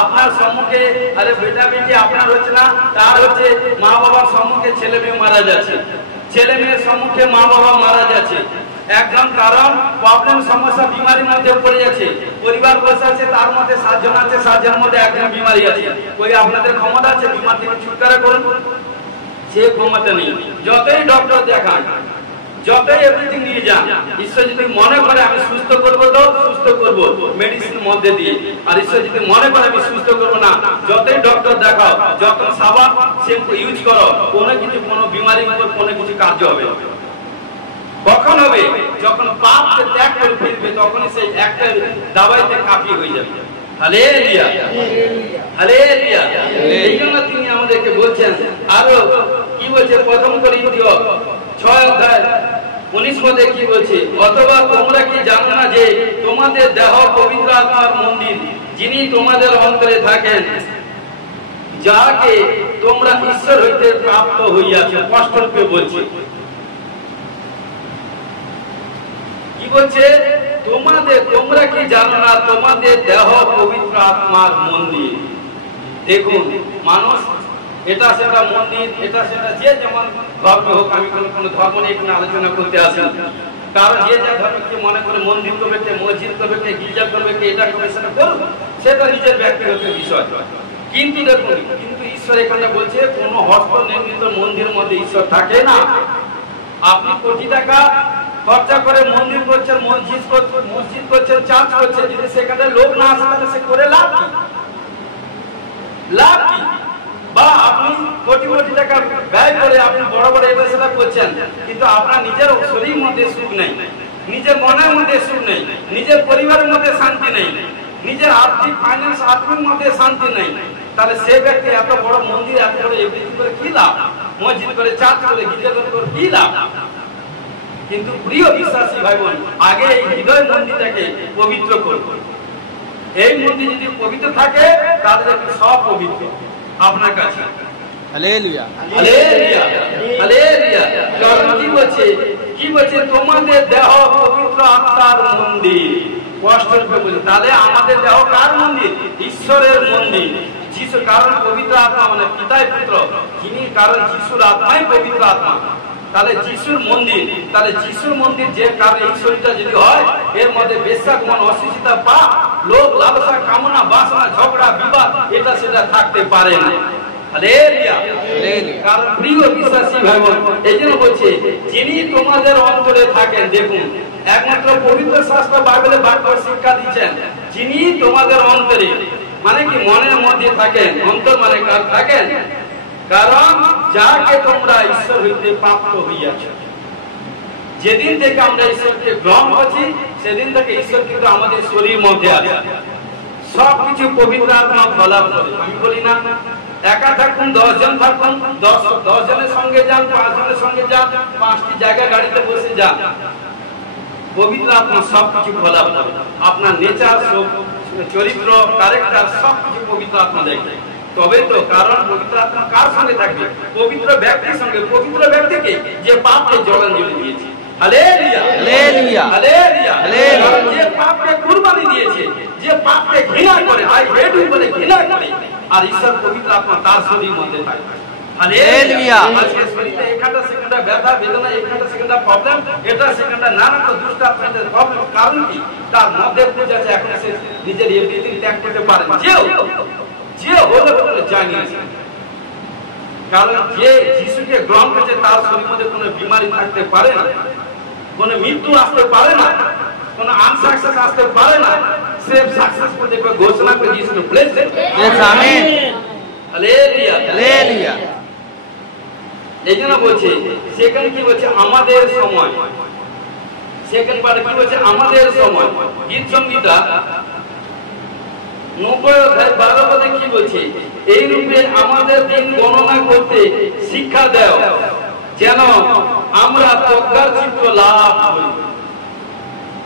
আপনার সম্মুখে আরে বেটা বেটি আপনার হচ্ছে না, তার হচ্ছে মা বাবার সম্মুখে ছেলে মেয়ে মারা যাচ্ছে, ছেলে মেয়ের সম্মুখে মা বাবা মারা যাচ্ছে, একজন কারণ প্রবলেম সমস্যা বিমারির মধ্যে পড়ে যাচ্ছে, পরিবার বসে আছে, তার মধ্যে 7 জন আছে, 7 জনের মধ্যে একজন বিমারি আছে, ওই আপনাদের ক্ষমতা আছে বিমার থেকে ছুটকারা করুন? সে ক্ষমতা নেই। যতই ডক্টর দেখান, যতই এভরিথিং নিয়ে যান, ঈশ্বর যদি মনে করে আমি সুস্থ করবো তো সুস্থ করবো মেডিসিন মধ্যে দিয়ে, আর ঈশ্বর যদি মনে করে আমি সুস্থ করবো না, যতই ডক্টর দেখাও, যত সাবান শ্যাম্পু ইউজ করো, কোনো কিছু কোনো বিমারির উপর কোনো কিছু কার্য হবে। কখন হবে? যখন পাপকে ত্যাগ করে ফেলবে, তখনই সেই একটা দাওয়াইতে কাফি হয়ে যাবে। Hallelujah, hallelujah. এই জন্য তিনি আমাদেরকে বলছেন, আরো কি বলছে, প্রথম করিন্থীয় 6:19 পদে কি বলছে, অথবা তোমরা কি জানো না যে তোমাদের দেহ পবিত্র আত্মার মন্দির, যিনি তোমাদের অন্তরে থাকেন, যাকে তোমরা ঈশ্বর হইতে প্রাপ্ত হইয়াছে। স্পষ্টরূপে বলছে, কি বলছে, তোমরা কি জানো না তোমাদের দেহ পবিত্র আত্মার মন্দির। দেখুন, মানুষ এটা সেটা মন্দির, এটা সেটা যে যেমন ধর্ম হোক, আমি কোনো ধর্ম নিয়ে কোনো আলোচনা করতে আসি, কারণ যে যা ধর্মকে মনে করে মন্দির করবে, কে মসজিদ করবে, কে গির্জা করবে, কে এটা করবে, সেটা করুন, সেটা নিজের ব্যক্তিগত বিষয়। কিন্তু দেখুন, কিন্তু ঈশ্বর এখানে বলছে কোন হস্ত নির্মিত মন্দিরের মধ্যে ঈশ্বর থাকে না। আপনি কোটি টাকা খরচা করে মন্দির করছেন, মসজিদ করছেন, চার্চ করছেন, যদি সেখানে লোক না আসে তাহলে সে করে লাভ কি? লাভ কি? বা আপনি কোটি কোটি টাকা ব্যয় করে আপনি বড় বড় এটা সেটা করছেন, কিন্তু আপনার নিজের শরীরের মধ্যে সুখ নেই, নিজের মনের মধ্যে সুখ নেই, নিজের পরিবারের মধ্যে শান্তি নেই, নিজের আর্থিক ফাইন্যান্স আত্মার মধ্যে শান্তি নেই, তাহলে সে ব্যক্তি এত বড় মন্দির, এত বড় এভরিথিং করে কি লাভ? মসজিদ করে, চার্চ করে, গির্জা করে কি লাভ? কিন্তু প্রিয় বিশ্বাসী ভাই বোন, আগে এই হৃদয় মন্দিরটাকে পবিত্র করব। এই মন্দির যদি পবিত্র থাকে, তাহলে সব পবিত্র আপনার কাছে। Hallelujah, hallelujah, hallelujah. কারণ কি বলছে, তোমাদের দেহ পবিত্র আত্মার মন্দির। স্পষ্টরূপে বলছে, তাহলে আমাদের দেহ কার মন্দির? ঈশ্বরের মন্দির। যিশু, কারণ পবিত্র আত্মা মানে পিতাই পুত্র, যিনি, কারণ যিশুর আত্মাই পবিত্র আত্মা, তাহলে যিশুর মন্দির। তাহলে যিশুর মন্দির যে কারণে এই শরীরটা যদি হয়, এর মধ্যে বেশ্যাগমন, অশুচিতা, পাপ, লোভ, লালসা, কামনা, বাসনা, ঝগড়া, বিবাদ, এটা সেটা থাকতে পারে না। হালেলুয়া। কারণ প্রিয় বিশ্বাসী ভাই বোন, এই জন্য বলছে যিনি তোমাদের অন্তরে থাকেন। দেখুন, একমাত্র পবিত্র শাস্ত্র বাইবেলে বাক্য শিক্ষা দিচ্ছেন, যিনি তোমাদের অন্তরে, মানে কি মনের মধ্যে থাকেন। অন্তর মানে কার থাকেন? কারণ যাকে তোমরা ঈশ্বর হইতে প্রাপ্ত হইয়াছ। যেদিন থেকে আমরা ঈশ্বরকে গ্রহণ করছি, সেদিন থেকে ঈশ্বর কিন্তু আমাদের শরীর মধ্যে আছে। সবকিছু পবিত্র আত্মা ফলাফল করে। আমি বলি না একা থাকুন, 10 জন থাকুন, 10 জনের সঙ্গে যান, 5 জনের সঙ্গে যান, 5টি জায়গা গাড়িতে বসে যান, পবিত্র আত্মা সবকিছু ফলাফল করে। আপনার নেচার, চরিত্র, ক্যারেক্টার সবকিছু পবিত্র আত্মা দেখে। তবে তো, কারণ পবিত্র আত্মা কার সঙ্গে থাকবে? পবিত্র ব্যক্তির সঙ্গে। পবিত্র ব্যক্তিকে যে পাপকে জলাঞ্জলি দিয়েছে। Hallelujah, hallelujah, hallelujah, hallelujah. যে পাপকে কুরবানি দিয়েছে, যে পাপকে ঘৃণা করে, আই হেট ইউ বলে ঘৃণা করে, আর ঈশ্বর পবিত্র আত্মা তার শরীরের মধ্যে থাকে। হালেলুয়া। আজকে শরীরে একটা সেকেন্ডে ব্যথা বেদনা, একটা সেকেন্ডে প্রবলেম, এটা সেকেন্ডে নানা দুষ্ট আপনাদের প্রবলেম। কারণ কি? তার মধ্যে বুঝে আছে এখন সে নিজের এভরিথিং ত্যাগ করতে পারে। যে হলে জানিয়েছে, কারণ যে যিশুকে গ্রহণ করেছে তার শরীরের মধ্যে কোনো বিমারি থাকতে পারে না, কোনো মৃত্যু আসতে পারে না, কোনো আনসাকসেস আসতে পারে না। সে সাকসেসফুল দেখবে ঘোষণা করে যিশু blessed. Yes, amen. Hallelujah, hallelujah. এই জন্য বলছে, সেখানে কি বলছে, আমাদের সময়। সেখানে পারে কি বলছে, আমাদের সময়। গীত সংগীতা 90:12 কি বলছে, এই রূপে আমাদের দিন গণনা করতে শিক্ষা দাও, যেন আমরা প্রজ্ঞার চিত্ত লাভ করি।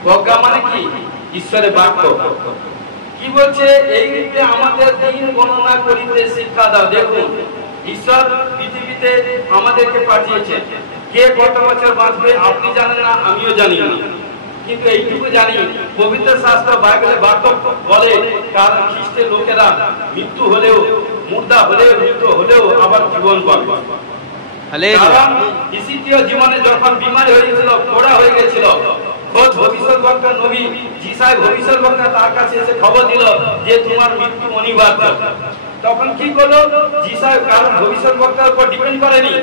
প্রজ্ঞা মানে কি? ঈশ্বরের বাক্য। কি বলছে, এই রূপে আমাদের দিন গণনা করিতে শিক্ষা দাও। দেখুন, ঈশ্বর পৃথিবীতে আমাদেরকে পাঠিয়েছে। কে কত বছর বাঁচবে আপনি জানেন না, আমিও জানি না, কিন্তু এইটুকু জানি, পবিত্র শাস্ত্র বাইবেলে বাক্য বলে, কারণ খ্রিস্টের লোকেরা মৃত্যু হলেও, মুর্দা হলেও, মৃত্যু হলেও আবার জীবন পাবে। হালেলুয়া। কারণ ইসিতীয় জীবনে যখন বিমার হয়েছিল, খোড়া হয়ে গেছিল, খোদ ভবিষ্যৎবক্তা নবী যিশায় ভবিষ্যৎবক্তা তার কাছে এসে খবর দিল যে তোমার মৃত্যু অনিবার্য। তখন কি করলো যিশায়? কারণ ভবিষ্যৎবক্তার উপর ডিপেন্ড করেনি,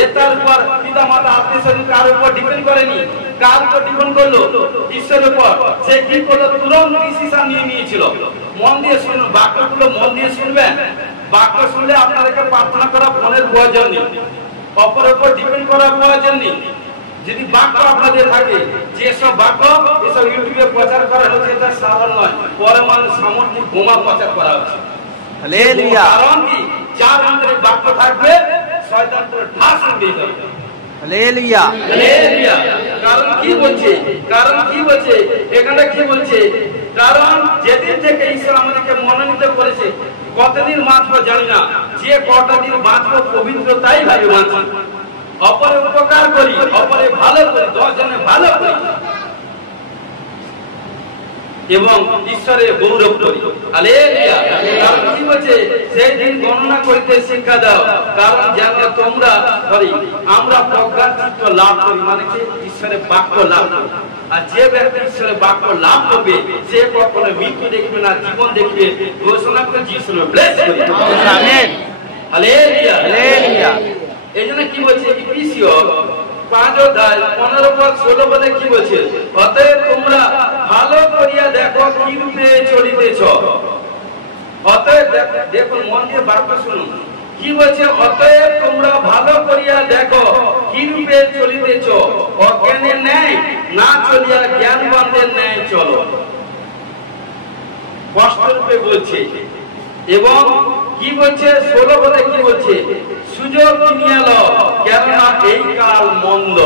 এ তার উপর পিতা মাতা আত্মীয় কার উপর ডিপেন্ড করেনি, কার উপর ডিপেন্ড করলো? ঈশ্বরের উপর। সে কি করলো? তুরন্ত ডিসিশন নিয়ে নিয়েছিল। মন দিয়ে শুনুন, বাক্যগুলো মন দিয়ে শুনবেন। বাক্য শুনলে আপনাদেরকে প্রার্থনা করা ফোনের প্রয়োজন নেই, অপরের উপর ডিপেন্ড করার প্রয়োজন নেই। যদি বাক্য আপনাদের থাকে, যেসব বাক্য এসব ইউটিউবে প্রচার করা হচ্ছে, এটা সাধারণ নয়, পরমাণু সামগ্রিক বোমা প্রচার করা হচ্ছে। হালেলুয়া। কারণ কি? যার অন্তরে বাক্য থাকবে শয়তান পুরো ঠাস হয়ে যাবে। হালেলুয়া। হালেলুয়া। কারণ কি বলছে? কারণ কি বলছে? এখানে কি বলছে? কারণ যেদিন থেকে ঈশ্বর আমাদেরকে মনোনীত করেছে, কতদিন বাঁচবো জানি না, যে কটা দিন বাঁচবো পবিত্রতাই ভাবে বাঁচি, অপরে উপকার করি, অপরে ভালো করি, 10 জনে ভালো করি এবং ঈশ্বরের গৌরব করি। হালেলুয়া। কারণ কি বলছে? সেই দিন গণনা করিতে শিক্ষা দাও, কারণ যেন তোমরা আমরা প্রজ্ঞাচিত্ত লাভ করি, মানে কি? ঈশ্বরের বাক্য লাভ করি। আর যে ব্যক্তি ঈশ্বরের বাক্য লাভ করবে, সে কখনো মৃত্যু দেখবে না, জীবন দেখবে। ঘোষণা করে যিশু ব্লেস করি। আমেন। হালেলুয়া। হালেলুয়া। এই জন্য কি বলছে? এফেসীয় 5 অধ্যায় 15-16 পদে কি বলছে? অতএব তোমরা ভালো করিয়া দেখো কি রূপে চলিতেছ। অতএব দেখুন, মন দিয়ে বাক্য শুনুন। কি বলছে? অতএব তোমরা ভালো করিয়া দেখো কি রূপে চলিতেছ, অজ্ঞানের ন্যায় না চলিয়া জ্ঞানবানদের ন্যায় চলো। স্পষ্ট রূপে বলছে। এবং কি বলছে? 16 পদে কি বলছে? সুযোগ নিয়ে লও, কেননা এই কাল মন্দ।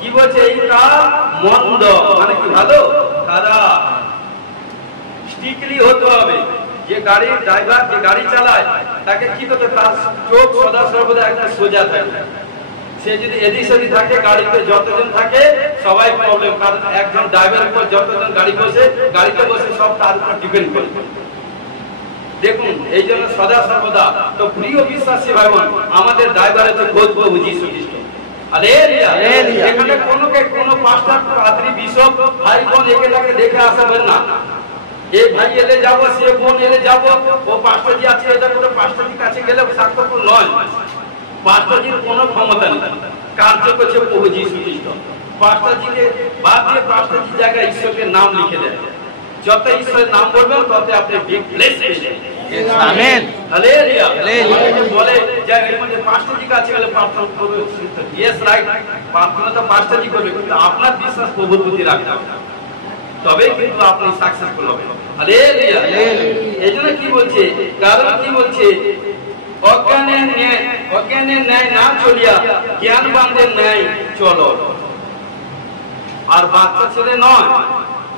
কি বলছে? এই কাল মন্দ, মানে কি? ভালো খারাপ। স্ট্রিক্টলি হতে হবে। যে গাড়ির ড্রাইভার, যে গাড়ি চালায়, তাকে কি করতে? তার চোখ সদা সর্বদা একটা সোজা থাকে। সে যদি এদিক সেদিক থাকে, গাড়িতে যতজন থাকে সবাই প্রবলেম। কারণ একজন ড্রাইভারের উপর যতজন গাড়িতে বসে সব তার উপর ডিপেন্ড করে। দেখুন, এই জন্য সদা সর্বদা তো প্রিয় বিশ্বাসী ভাই বোন, আমাদের ড্রাইভার হচ্ছে খোদ প্রভু যিশু খ্রিস্ট। হালেলুয়া। এখানে কোনো পাস্টার, পাদ্রী, বিশপ ভাই বোন একে দেখে আসবেন না। এই ভাই এলে যাবো, সে বোন এলে যাবো, ও পাস্টারজি আছে, এটা করে পাস্টারজির কাছে গেলে সার্থকপূর্ণ নয়। পাস্টারজির কোনো ক্ষমতা নেই, কার্য করছে প্রভু যিশু খ্রিস্ট। পাস্টারজিকে বাদ দিয়ে পাস্টারজির জায়গায় ঈশ্বরের নাম লিখে দেয়। যত ঈশ্বরের নাম বলবেন তত আপনি বিগ ব্লেস পেয়ে যাবেন। আমেন। হালেলুয়া। হালেলুয়া। বলে যে এর মধ্যে পাস্টারজি কাছে গেলে প্রার্থনা করবে, ইয়েস রাইট, প্রার্থনা তো পাস্টারজি করবে, কিন্তু আপনার বিশ্বাস প্রভুর প্রতি রাখতে হবে, তবে কিন্তু আপনি সাকসেসফুল হবেন। হালেলুয়া। এই জন্য কি বলছে? কারণ কি বলছে? অজ্ঞানের ন্যায় না চলিয়া জ্ঞানবানদের ন্যায় চলো। আর বাচ্চা ছেলে নয়,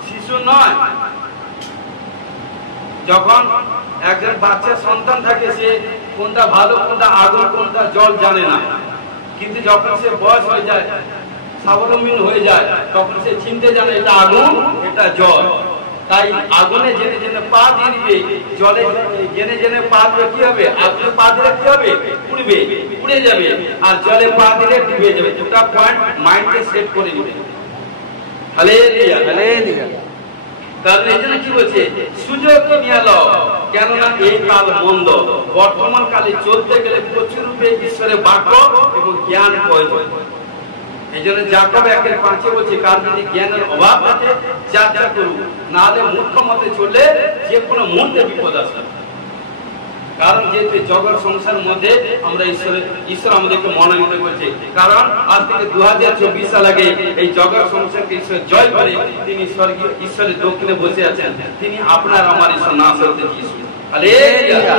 শিশু নয়। যখন একজন বাচ্চা সন্তান থাকে, সে কোনটা ভালো, কোনটা আগুন, কোনটা জল জানে না। কিন্তু যখন সে বয়স হয়ে যায়, স্বাবলম্বী হয়ে যায়, তখন সে চিনতে জানে এটা আগুন, এটা জল। তাই আগুনে জেনে জেনে পা দিয়ে দিবে, জলে জেনে জেনে পা দিলে কি হবে? আগুনে পা দিলে কি হবে? পুড়বে, পুড়ে যাবে। আর জলে পা দিলে ডুবে যাবে। দুটা পয়েন্ট মাইন্ডে সেট করে নেবে। হালেলুয়া। হালেলুয়া। কারণ এই জন্য কি বলছে? সুযোগ নিয়ে লও, কেননা এই কাল মন্দ। বর্তমান কালে চলতে গেলে প্রচুর রূপে ঈশ্বরের বাক্য এবং জ্ঞান প্রয়োজন। এই জন্য যাকব 1:5 বলছে, কার যদি জ্ঞানের অভাব থাকে যাত্রা করুন, নাহলে মূর্খ মতে চললে যে কোনো মুহূর্তে বিপদ আসবে। কারণ যেহেতু জগৎ সংসারের মধ্যে আমরা ঈশ্বর আমাদেরকে মনোনীত করেছে। কারণ আজ থেকে 2024 সাল আগে এই জগৎ সংসারকে ঈশ্বর জয় করে তিনি ঈশ্বরের দক্ষিণে বসে আছেন। তিনি আপনার আমার ঈশ্বর, না সত্যি যিশু। হালেলুয়া।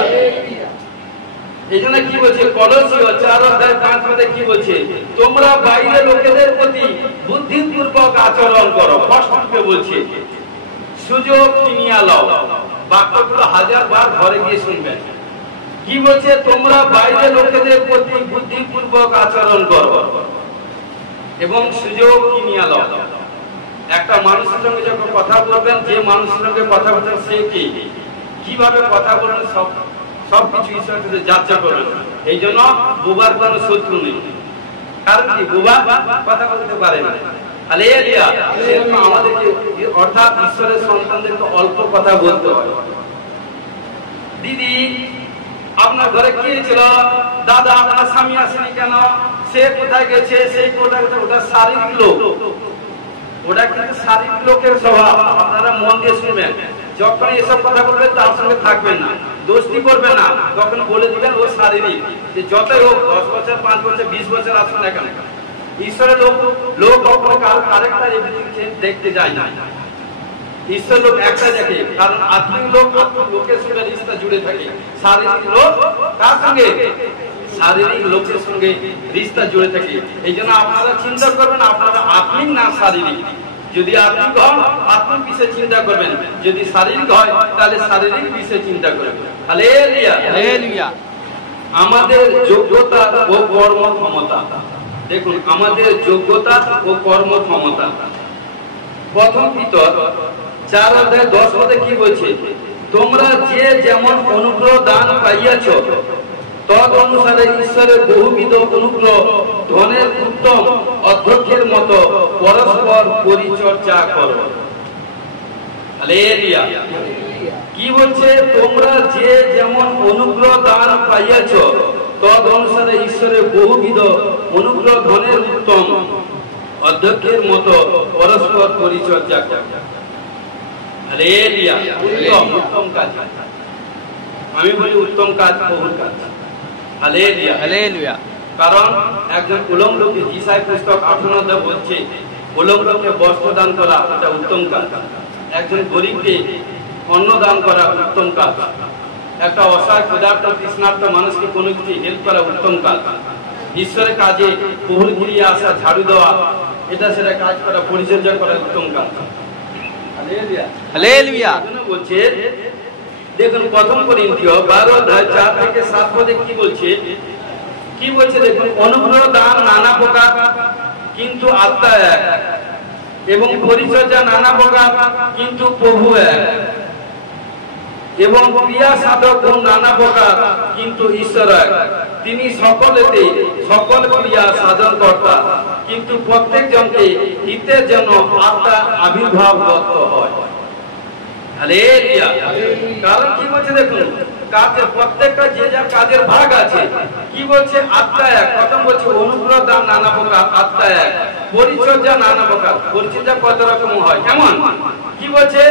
এই জন্য কি বলছে? কলোসীয় 4:5 কি বলছে? তোমরা বাইরের লোকেদের প্রতি বুদ্ধিপূর্বক আচরণ করো। স্পষ্টভাবে বলছে, সুযোগ নিয়ে লও। বাক্যগুলো 1000 বার ঘরে গিয়ে শুনবেন। কি বলছে? তোমরা বাইরের লোকেদের প্রতি বুদ্ধিপূর্বক আচরণ করো এবং সুযোগ নিয়ে লও। একটা মানুষের সঙ্গে যখন কথা বলবেন, যে মানুষের সঙ্গে কথা বলবেন সে কিভাবে কথা বলবেন, সবকিছু ঈশ্বরের কাছে যাচাই করবেন। এই জন্য বোবার কোনো শত্রু নেই। কারণ কি, বোবা কথা বলতে পারে না। হালেলুয়া। সেরকম আমাদেরকে অর্থাৎ ঈশ্বরের সন্তানদেরকে অল্প কথা বলতে হয়। দিদি আপনার ঘরে কি ছিল, দাদা আপনার স্বামী আসেনি কেন, সে কোথায় গেছে, সেই কোথায় গেছে, ওটা শারীরিক লোক, ওটা কিন্তু শারীরিক লোকের স্বভাব। আপনারা মন দিয়ে শুনবেন, যখন এসব কথা বলবেন তার সঙ্গে থাকবেন না, দোস্তি করবেন না, তখন বলে দিবেন ও শারীরিক। যে যত লোক 10 বছর 5 বছর 20 বছর আসুন না কেন, ঈশ্বরের লোক কখনো কারো আরেকটা দেখতে যায় না। ঈশ্বর লোক একটা দেখে, কারণ আত্মিক লোকের সঙ্গে রিশতা জুড়ে থাকে। শারীরিক লোক কার সঙ্গে, শারীরিক লোকের সঙ্গে রিশতা জুড়ে থাকে। এই জন্য আপনারা চিন্তা করবেন আপনারা আত্মিক না শারীরিক। যদি আত্মিক হন আত্মিক বিষয়ে চিন্তা করবেন, যদি শারীরিক হয় তাহলে শারীরিক বিষয়ে চিন্তা করবেন। Hallelujah, hallelujah. আমাদের যোগ্যতা ও কর্ম ক্ষমতা, দেখুন আমাদের যোগ্যতা ও কর্ম ক্ষমতা। প্রথম পিতর 4:10 কি বলছে, তোমরা যে যেমন অনুগ্রহ দান পাইয়াছ তদ অনুসারে ঈশ্বরের বহুবিধ অনুগ্রহ ধনের উত্তম অধ্যক্ষের মতো পরস্পর পরিচর্যা করো। হালেলুয়া। কি বলছে, তোমরা যে যেমন অনুগ্রহ দান পাইয়াছ তদ অনুসারে ঈশ্বরের বহুবিধ অনুগ্রহ ধনের উত্তম অধ্যক্ষের মতো পরস্পর পরিচর্যা করো। হালেলুয়া। উত্তম কাজ, আমি বলি উত্তম কাজ, বহু কাজ। Hallelujah, hallelujah. কারণ একজন উলঙ্গকে ঈশায় পুস্তক 18 বলছে উলঙ্গকে বস্ত্র দান করা এটা উত্তম কাজ, একজন গরিবকে অন্ন দান করা উত্তম কাজ, একটা অসহায় ক্ষুধার্ত তৃষ্ণার্ত মানুষকে কোনো কিছু হেল্প করা উত্তম কাজ, ঈশ্বরের কাজে বহুল ঘুরিয়ে আসা, ঝাড়ু দেওয়া, এটা সেটা কাজ করা, পরিচর্যা করা উত্তম কাজ। Hallelujah, hallelujah. বলছে দেখুন প্রথম করিন্থীয় 12:4-7 কি বলছে, কি বলছে দেখুন, অনুগ্রহ দান নানা প্রকার কিন্তু আত্মা এক, এবং পরিচর্যা নানা প্রকার কিন্তু প্রভু এক, এবং ক্রিয়া সাধক নানা প্রকার কিন্তু ঈশ্বর এক। তিনি সকলেতে সকল ক্রিয়া সাধন কর্তা, কিন্তু প্রত্যেক জনকে হিতের জন্য আত্মা আবির্ভাব দত্ত হয়। হালেলুয়া। কারণ কি বলছে দেখুন, কাজে প্রত্যেকটা যে যার কাজের ভাগ আছে। কি বলছে, আত্মা এক। প্রথম বলছে অনুগ্রহ দান নানা প্রকার, আত্মা এক। পরিচর্যা নানা প্রকার, পরিচর্যা কত রকম হয়, কেমন কি বলছে,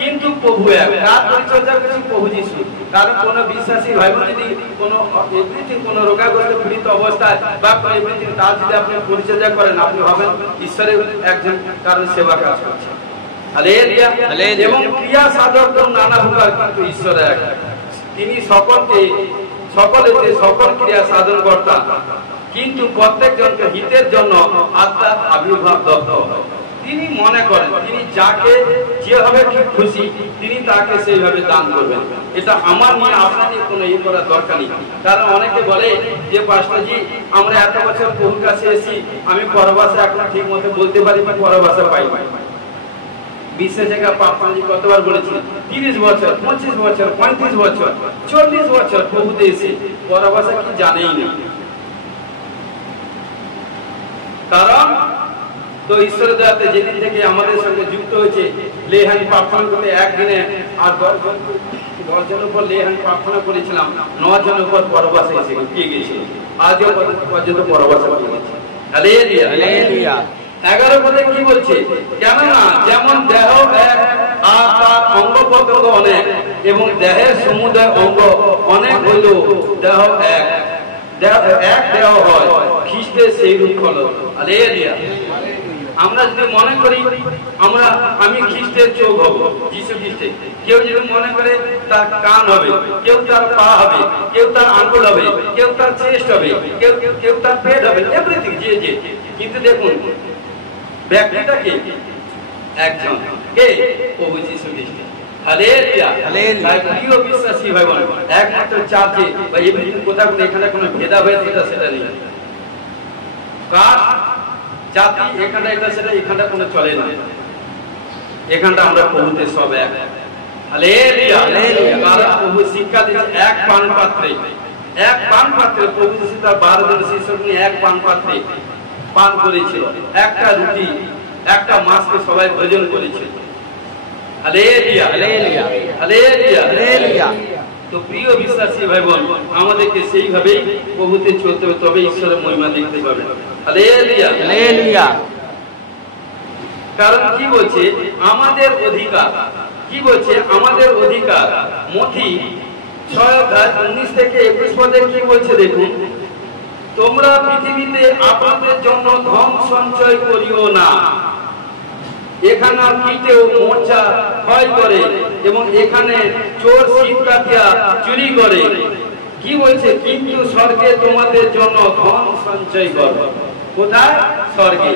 কিন্তু প্রভু এক। কার পরিচর্যা করছে, প্রভু যিশু। কারণ কোন বিশ্বাসী ভাই বোন যদি কোনো এভরিথিং কোনো রোগাগ্রস্ত পীড়িত অবস্থায় বা এভরিথিং তার যদি আপনি পরিচর্যা করেন, আপনি ভাবেন ঈশ্বরের একজন কারণ সেবা কাজ করছে। হালেলুয়া। এবং ক্রিয়া সাধক নানা প্রকার কিন্তু ঈশ্বর এক। তিনি সকলেতে সকল ক্রিয়া সাধন কর্তা, কিন্তু প্রত্যেক জনকে হিতের জন্য আত্মার আবির্ভাব দত্ত। তিনি মনে করেন তিনি যাকে যেভাবে খুশি তিনি তাকে সেইভাবে দান করবেন। এটা আমার নিয়ে আপনাদের কোনো ইয়ে করার দরকার নেই। কারণ অনেকে বলে যে পাস্টারজি আমরা এত বছর প্রভুর কাছে এসেছি, আমি পরভাষা এখন ঠিক মতো বলতে পারি বা পরভাষা পাই। বিশ্বের জায়গায় পাপাজি কতবার বলেছিলেন, 30 বছর 25 বছর 35 বছর 40 বছর প্রভুতে এসে পরভাষা কি জানেই না। কারণ তো ঈশ্বরের দয়াতে যেদিন থেকে আমাদের সঙ্গে যুক্ত হয়েছে, লেহান প্রার্থনা করতে একদিনে আর 10 জনের উপর লেহান প্রার্থনা করেছিলাম, 9 জনের উপর পরভাষা এসে পেয়ে গেছে, আজও পর্যন্ত পরভাষা পেয়ে গেছে। Hallelujah, hallelujah. 11 পদে কি বলছে, কেননা যেমন দেহ এক আর তার অঙ্গ প্রত্যঙ্গ অনেক, এবং দেহের সমুদয় অঙ্গ অনেক হইলেও দেহ এক, এক দেহ হয়, খ্রিস্টের সেই রূপ হলো। হালেলুয়া। আমরা যদি মনে করি আমি খ্রিস্টের চোখ হব, যিশু খ্রিস্টের, কেউ যদি মনে করে তার কান হবে, কেউ তার পা হবে, কেউ তার আঙ্গুল হবে, কেউ তার চেস্ট হবে, কেউ তার পেট হবে, এভরিথিং যে। কিন্তু দেখুন ব্যক্তিটাকে একজন, কে? প্রভু যিশু খ্রিস্ট। Hallelujah, hallelujah. প্রিয় বিশ্বাসী ভাই বোন, একমাত্র চার্চে বা এভরিথিং কোথাও এখানে কোনো ভেদাভেদ সেটা নেই। কার জাতি এখানটা এটা সেটা এখানটা কোনো চলে না, এখানটা আমরা প্রভুতে সব এক। Hallelujah, hallelujah. কারণ প্রভু শিক্ষা দিয়েছে এক পান পাত্রে, এক পান পাত্রে প্রভু যিশু তার 12 জন শিষ্যকে নিয়ে এক পান পাত্রে পান করেছিল, একটা রুটি একটা মাছকে সবাই ভোজন করেছিল। Hallelujah hallelujah hallelujah hallelujah. তো প্রিয় বিশ্বাসী ভাই বোন, আমাদেরকে সেইভাবেই প্রভুতে চলতে হবে, তবে ঈশ্বরের মহিমা দেখতে পাবেন। Hallelujah hallelujah. কারণ কি বলছে আমাদের অধিকার, কি বলছে আমাদের অধিকার, মথি 6:19 থেকে 21 পদে কি বলছে দেখুন, তোমরা পৃথিবীতে আপনাদের জন্য ধন সঞ্চয় করিও না, এখানে কীটেও মরচা ক্ষয় করে এবং এখানে চোর শীত কাটিয়া চুরি করে। কি বলছে, কিন্তু স্বর্গে তোমাদের জন্য ধন সঞ্চয় করো। কোথায়? স্বর্গে।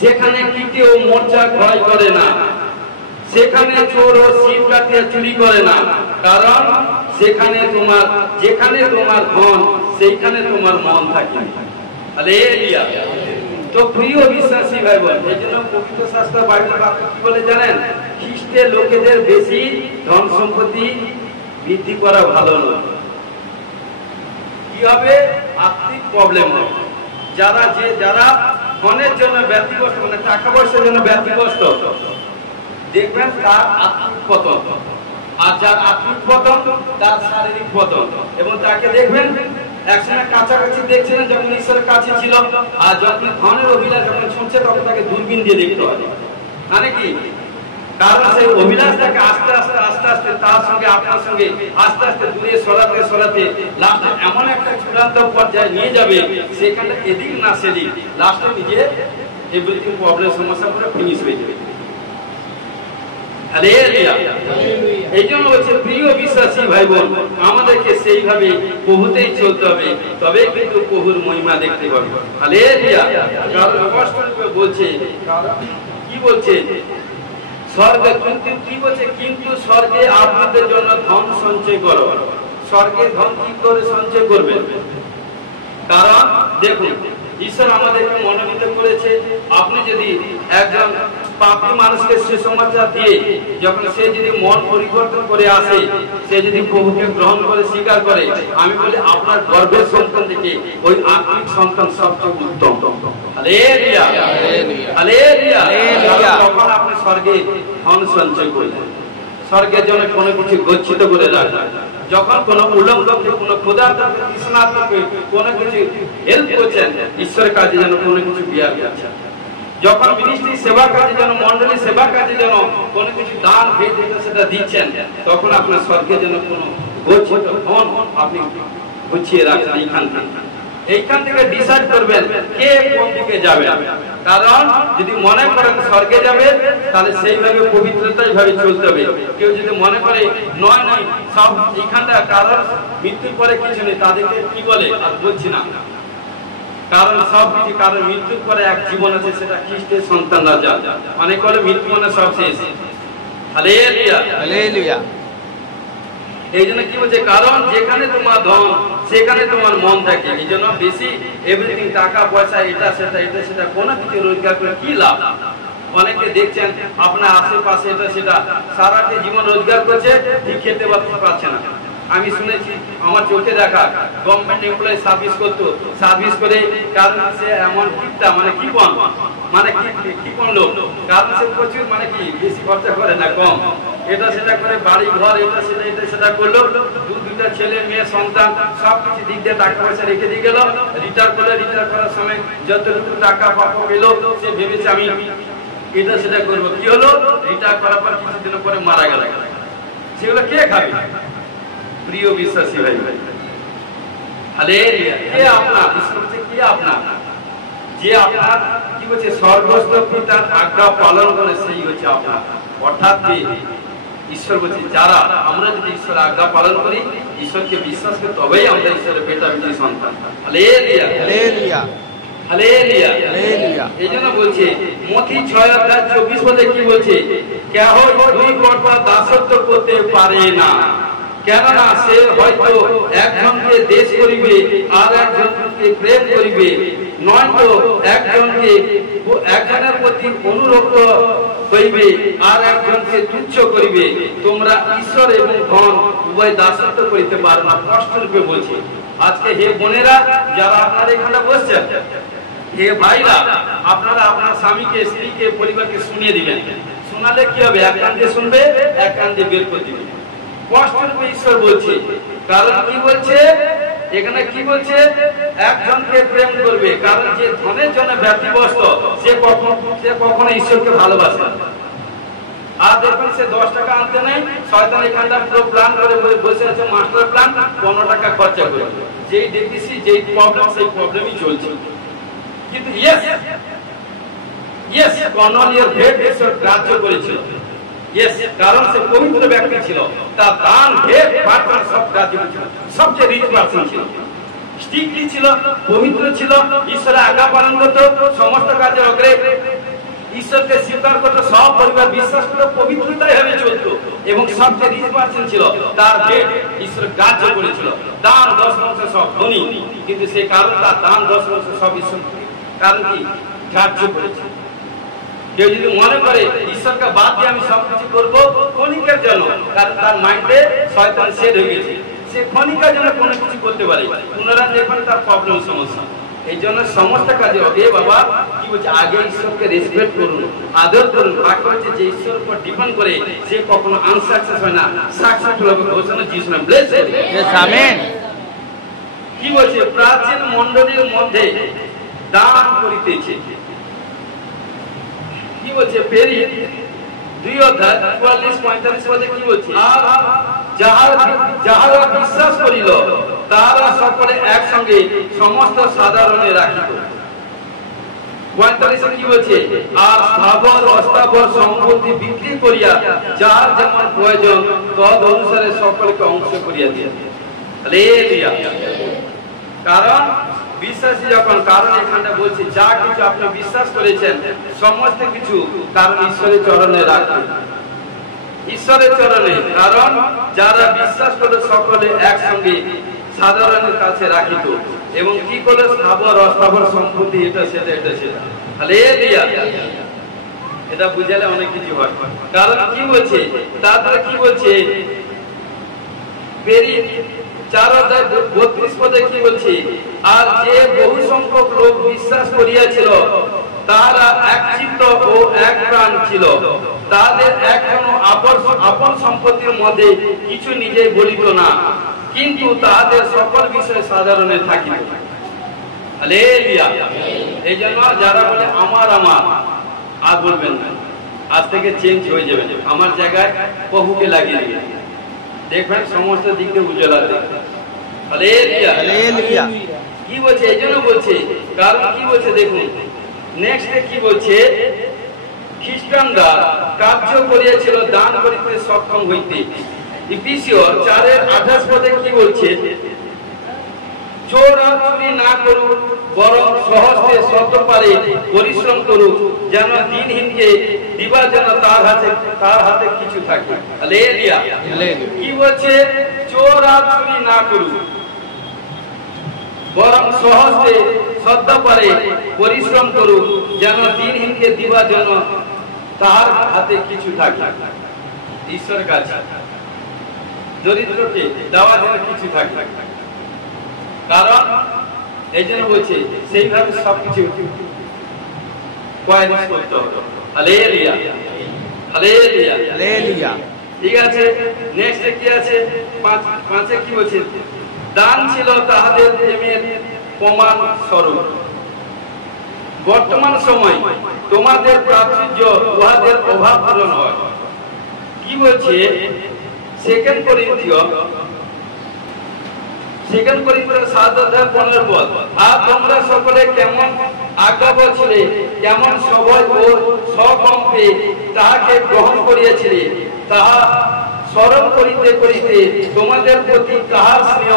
সেখানে কীটেও মরচা ক্ষয় করে না, সেখানে চোর ও শীত কাটিয়া চুরি করে না, কারণ সেখানে তোমার, যেখানে তোমার ধন সেইখানে তোমার মন থাকে। হালেলুয়া। তো প্রিয় বিশ্বাসী ভাই বোন, এই জন্য পবিত্র শাস্ত্র বাইবেল বাক্য কি বলে জানেন, খ্রিস্টের লোকেদের বেশি ধন সম্পত্তি বৃদ্ধি করা ভালো নয়। কি হবে? আর্থিক প্রবলেম হবে। যারা ধনের জন্য ব্যতিগ্রস্ত, মানে টাকা পয়সার জন্য ব্যতিগ্রস্ত, দেখবেন তার আত্মিক পতন, আর যার আত্মিক পতন তার শারীরিক পতন। এবং তাকে দেখবেন একসময় কাছাকাছি দেখছিলেন যখন ঈশ্বরের কাছে ছিল, আর যখন ধনের অভিলাষ যখন ছুটছে তখন তাকে দূরবীন দিয়ে দেখতে হবে। মানে কি? কারণ সেই অভিলাষটাকে আস্তে আস্তে আস্তে আস্তে তার সঙ্গে আপনার সঙ্গে আস্তে আস্তে দূরে সরাতে সরাতে লাস্টে এমন একটা চূড়ান্ত পর্যায়ে নিয়ে যাবে, সেখানে এদিক না সেদিক, লাস্টে নিজে এভরিথিং প্রবলেম সমস্যা পুরো ফিনিশ হয়ে যাবে। এই জন্য হচ্ছে প্রিয় বিশ্বাসী ভাই বোন, আমাদেরকে সেইভাবে প্রভুতেই চলতে হবে, তবে কিন্তু প্রভুর মহিমা দেখতে পাবে। হালেলুয়া। কারণ অপোস্তল বলছে, কি বলছে, স্বর্গে কিন্তু কি বলছে, কিন্তু স্বর্গে আপনাদের জন্য ধন সঞ্চয় করো। স্বর্গে ধন কি করে সঞ্চয় করবে? কারণ দেখুন, ঈশ্বর আমাদেরকে মনোনীত করেছে, আপনি যদি একজন পাপী মানুষকে সুসমাচার দিয়ে যখন সে যদি মন পরিবর্তন করে আসে, সে যদি প্রভুকে গ্রহণ করে স্বীকার করে, আমি বলি আপনার গর্ভের সন্তান থেকে ওই আত্মিক সন্তান সবচেয়ে উত্তম। Hallelujah hallelujah hallelujah. তখন আপনি স্বর্গে ধন সঞ্চয় করলেন, স্বর্গের জন্য কোনো কিছু গচ্ছিত করে রাখলেন। যখন কোনো উলঙ্গকে, কোনো ক্ষুধার্তকে, তৃষ্ণার্তকে কোনো কিছু হেল্প করছেন, ঈশ্বরের কাজে যেন কোনো কিছু বিয়ার করছেন। যখন মিনিস্ট্রি সেবা কাজে যেন, মন্ডলী সেবা কাজে যেন কোনো কিছু দান ভেদ সেটা দিচ্ছেন, তখন আপনার স্বর্গের জন্য কোনো গচ্ছিত ধন আপনি গুছিয়ে রাখেন। এইখান থেকে ডিসাইড করবেন কে কোন দিকে যাবে। কারণ যদি মনে করেন স্বর্গে যাবে, তাহলে সেইভাবে পবিত্রতাই ভাবে চলতে হবে। কেউ যদি মনে করে নয় নয় সব এইখানটা, কারণ মৃত্যুর পরে কিছু নেই, তাদেরকে কি বলে আর বলছি না। কারণ সব কিছু, কারণ মৃত্যুর পরে এক জীবন আছে, সেটা খ্রিস্টের সন্তানরা যান। অনেক বলে মৃত্যু মানে সব শেষ। Hallelujah hallelujah. এই জন্য কি বলছে, কারণ যেখানে তোমার ধন সেখানে তোমার মন থাকে। এই জন্য বেশি এভরিথিং, টাকা পয়সা, এটা সেটা কোনো কিছু রোজগার করে কি লাভ? অনেকে দেখছেন আপনার আশেপাশে এটা সেটা সারাটি জীবন রোজগার করছে, ঠিক খেতে পারছে না। আমি শুনেছি, আমার চোখে দেখা, গভর্নমেন্ট এমপ্লয়ি সার্ভিস করতো, সার্ভিস করে কারণ সে এমন কিপটা, মানে কিপন, মানে কিপন লোক, কারণ সে প্রচুর মানে কি বেশি খরচা করে না, কম এটা সেটা করে, বাড়ি ঘর এটা সেটা করলো, দুটা ছেলে মেয়ে সন্তান সব কিছু দিক দিয়ে টাকা পয়সা রেখে দিয়ে গেল। রিটায়ার করলে, রিটায়ার করার সময় যতটুকু টাকা পেলো সে ভেবেছে আমি এটা সেটা করবো। কি হলো, রিটায়ার করার পর কিছুদিন পরে মারা গেল। সেগুলো কে খাবে? প্রিয় বিশ্বাসী ভাই ভাই, হালেলুয়া। কে আপনার? ঈশ্বর হচ্ছে কি আপনার? যে আপনার কি বলছে, স্বর্গস্থ পিতার আজ্ঞা পালন করে, সেই হচ্ছে আপনার। অর্থাৎ ঈশ্বর বলছে, যারা আমরা যদি ঈশ্বরের আজ্ঞা পালন করি, ঈশ্বরকে বিশ্বাস করি, তবেই আমরা ঈশ্বরের বেটা বেটি সন্তান। Hallelujah hallelujah hallelujah hallelujah. এই জন্য বলছে মথি 6:24 পদে কি বলছে, কেহ দুই কর্তা দাসত্ব করতে পারে না, কেননা সে হয়তো একজনকে দেশ করিবে আর একজনকে প্রেম করিবে, নয়তো একজনের প্রতি অনুরক্ত হইবে আর একজনকে তুচ্ছ করিবে। তোমরা ঈশ্বর এবং ধন উভয় দাসত্ব করিতে পারে না। স্পষ্ট রূপে বলছি। আজকে হে বোনেরা যারা আপনারা এখানে বসছেন, হে ভাইরা, আপনারা আপনার স্বামীকে, স্ত্রীকে, পরিবারকে শুনিয়ে দিবেন। শোনালে কি হবে? এক কান দিয়ে শুনবে, এক কান দিয়ে বের করে দিবে। স্পষ্ট রূপে ঈশ্বর বলছে। কারণ কি বলছে এখানে? কি বলছে? একজনকে প্রেম করবে। কারণ যে ধনের জন্য ব্যতিব্যস্ত সে কখনো ঈশ্বরকে ভালোবাসে না। আর দেখুন সে 10 টাকা আনতে নেই, শয়তান এখানটা পুরো প্ল্যান করে বসে আছে, মাস্টার প্ল্যান, 15 টাকা খরচা করে। যেই দেখেছি যেই প্রবলেম সেই প্রবলেমই চলছে। কিন্তু ইয়েস কর্নেলিয়াস ভেট ঈশ্বর গ্রাহ্য করেছিল। ইয়েস, কারণ সে পবিত্র ব্যক্তি ছিল। তার দান ভেট প্রার্থনা সব গ্রাহ্য করেছিল। সবচেয়ে রিচ পার্সন ছিল, স্ট্রিক্টলি ছিল, পবিত্র ছিল, ঈশ্বরের আজ্ঞা পালন করত, সমস্ত কাজে অগ্রে ঈশ্বরকে স্বীকার করত, সব পরিবার বিশ্বাস করত, পবিত্রতাই ভাবে চলত এবং সবচেয়ে রিচ পার্সন ছিল। তার ভেট ঈশ্বর গ্রাহ্য করেছিল। দান 10% সব ধনী, কিন্তু সেই কারণ তার দান 10% সব ঈশ্বর কারণ কি গ্রাহ্য করেছে। কেউ যদি মনে করে ঈশ্বরকে বাদ দিয়ে আমি সবকিছু করবো ক্ষণিকের জন্য, কারণ তার মাইন্ডে শয়তান সেট হয়ে গেছে, সে ক্ষণিকের জন্য কোনো কিছু করতে পারে, পুনরায় দেখবেন তার প্রবলেম সমস্যা। এই জন্য সমস্ত কাজে হবে বাবা কি বলছে, আগে ঈশ্বরকে রেসপেক্ট করুন, আদর করুন। বাকি হচ্ছে যে ঈশ্বরের উপর ডিপেন্ড করে সে কখনো আনসাকসেস হয় না, সাকসেসফুল হবে। ঘোষণা যিশু নামে ব্লেস আমেন। কি বলছে? প্রাচীন মণ্ডলীর মধ্যে দান করিতেছে। কি বলছে? পেরি 2 অধ্যায় 44-45 পদে কি বলছে? আর যাহারা বিশ্বাস করিল তারা সকলে একসঙ্গে সমস্ত সাধারণে রাখিত। 45 কি বলছে? আর স্থাবর অস্থাবর সম্পত্তি বিক্রি করিয়া যার যেমন প্রয়োজন তদ অনুসারে সকলকে অংশ করিয়া দিয়েছে। হালেলুয়া। কারণ বিশ্বাসী যখন, কারণ এখানে বলছে যা কিছু আপনি বিশ্বাস করেছেন সমস্ত কিছু কারণ ঈশ্বরের চরণে রাখবেন, ঈশ্বরের চরণে। কারণ যারা বিশ্বাস করে সকলে একসঙ্গে সাধারণের কাছে রাখিত এবং কি করে স্থাবর অস্থাবর সম্পত্তি এটা সেটা। হালেলুয়া। এটা বুঝালে অনেক কিছু হয়। কারণ কি বলছে? তারপরে কি বলছে? 4:32 পদে কি বলছে? আর যে বহু সংখ্যক লোক বিশ্বাস করিয়াছিল তারা এক চিত্ত ও এক প্রাণ ছিল, তাদের এখনো আপন সম্পত্তির মধ্যে কিছু নিজেই বলিত না, কিন্তু তাদের সকল বিষয় সাধারণে থাকিত। হালেলুয়া। এই জন্য যারা বলে আমার আর বলবেন না, আজ থেকে চেঞ্জ হয়ে যাবে। আমার জায়গায় বহুকে লাগিয়ে দিবে, দেখবেন সমস্ত দিক দিয়ে উজ্জ্বল আছে। হালেলুয়া। কি বলছে? এই জন্য বলছে, কারণ কি বলছে দেখুন নেক্সটে কি বলছে? খ্রিস্টানরা কার্য করিয়াছিল দান করিতে সক্ষম হইতে। ইফিসীয় 4:28 পদে কি বলছে? চোর আর চুরি না করুক, বরং সহজে সত্যপারে পরিশ্রম করুক, যেন দিনহীনকে দিবা যেন তার হাতে কিছু থাকে। হালেলুয়া। কি বলছে? চোর আর চুরি না করুক, বরং সহজে সত্যপারে পরিশ্রম করুক, যেন দিনহীনকে দিবা যেন তার হাতে কিছু থাকে। ঈশ্বরের কাছে দরিদ্রকে দেওয়া যেন কিছু থাকে। কারণ এই জন্য বলছে সেইভাবে সবকিছু করতে হবে। হালেলুয়া। হালেলুয়া। হালেলুয়া। ঠিক আছে। নেক্সট কি আছে? 5 কি বলছে? দান ছিল তাহাদের প্রেমের প্রমাণ স্বরূপ। বর্তমান সময় তোমাদের প্রাচুর্য উহাদের অভাব পূরণ হয়। কি বলছে? সেকেন্ড করিন্থীয় 7:15 পদ। আর তোমরা সকলে কেমন আজ্ঞাবহ ছিলে, কেমন সভয় ও সকম্পে তাহাকে গ্রহণ করিয়াছিলে, তাহা স্মরণ করিতে করিতে তোমাদের প্রতি তাহার স্নেহ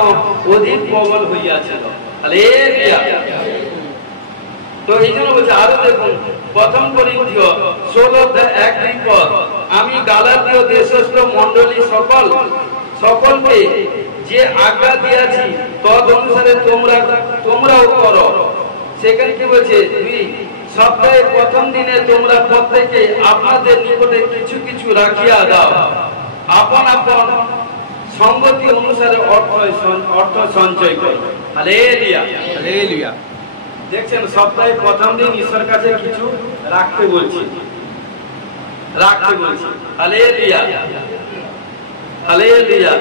অধিক প্রবল হইয়াছিল। হালেলুয়া। তো এই জন্য বলছে আরো দেখুন 1 করিন্থীয় 16:1-2 পদ। আমি গালাতীয় দেশস্থ মণ্ডলী সকলকে যে আজ্ঞা দিয়াছি তদ অনুসারে তোমরাও করো। সেখানে কি বলছে? 2 সপ্তাহের প্রথম দিনে তোমরা প্রত্যেকে আপনাদের নিকটে কিছু কিছু রাখিয়া দাও, আপন আপন সঙ্গতি অনুসারে অর্থ সঞ্চয় করো। হালেলুয়া। হালেলুয়া। দেখছেন, সপ্তাহে প্রথম দিন ঈশ্বর কাছে কিছু রাখতে বলছি, হালেলুয়া হালেলুয়া।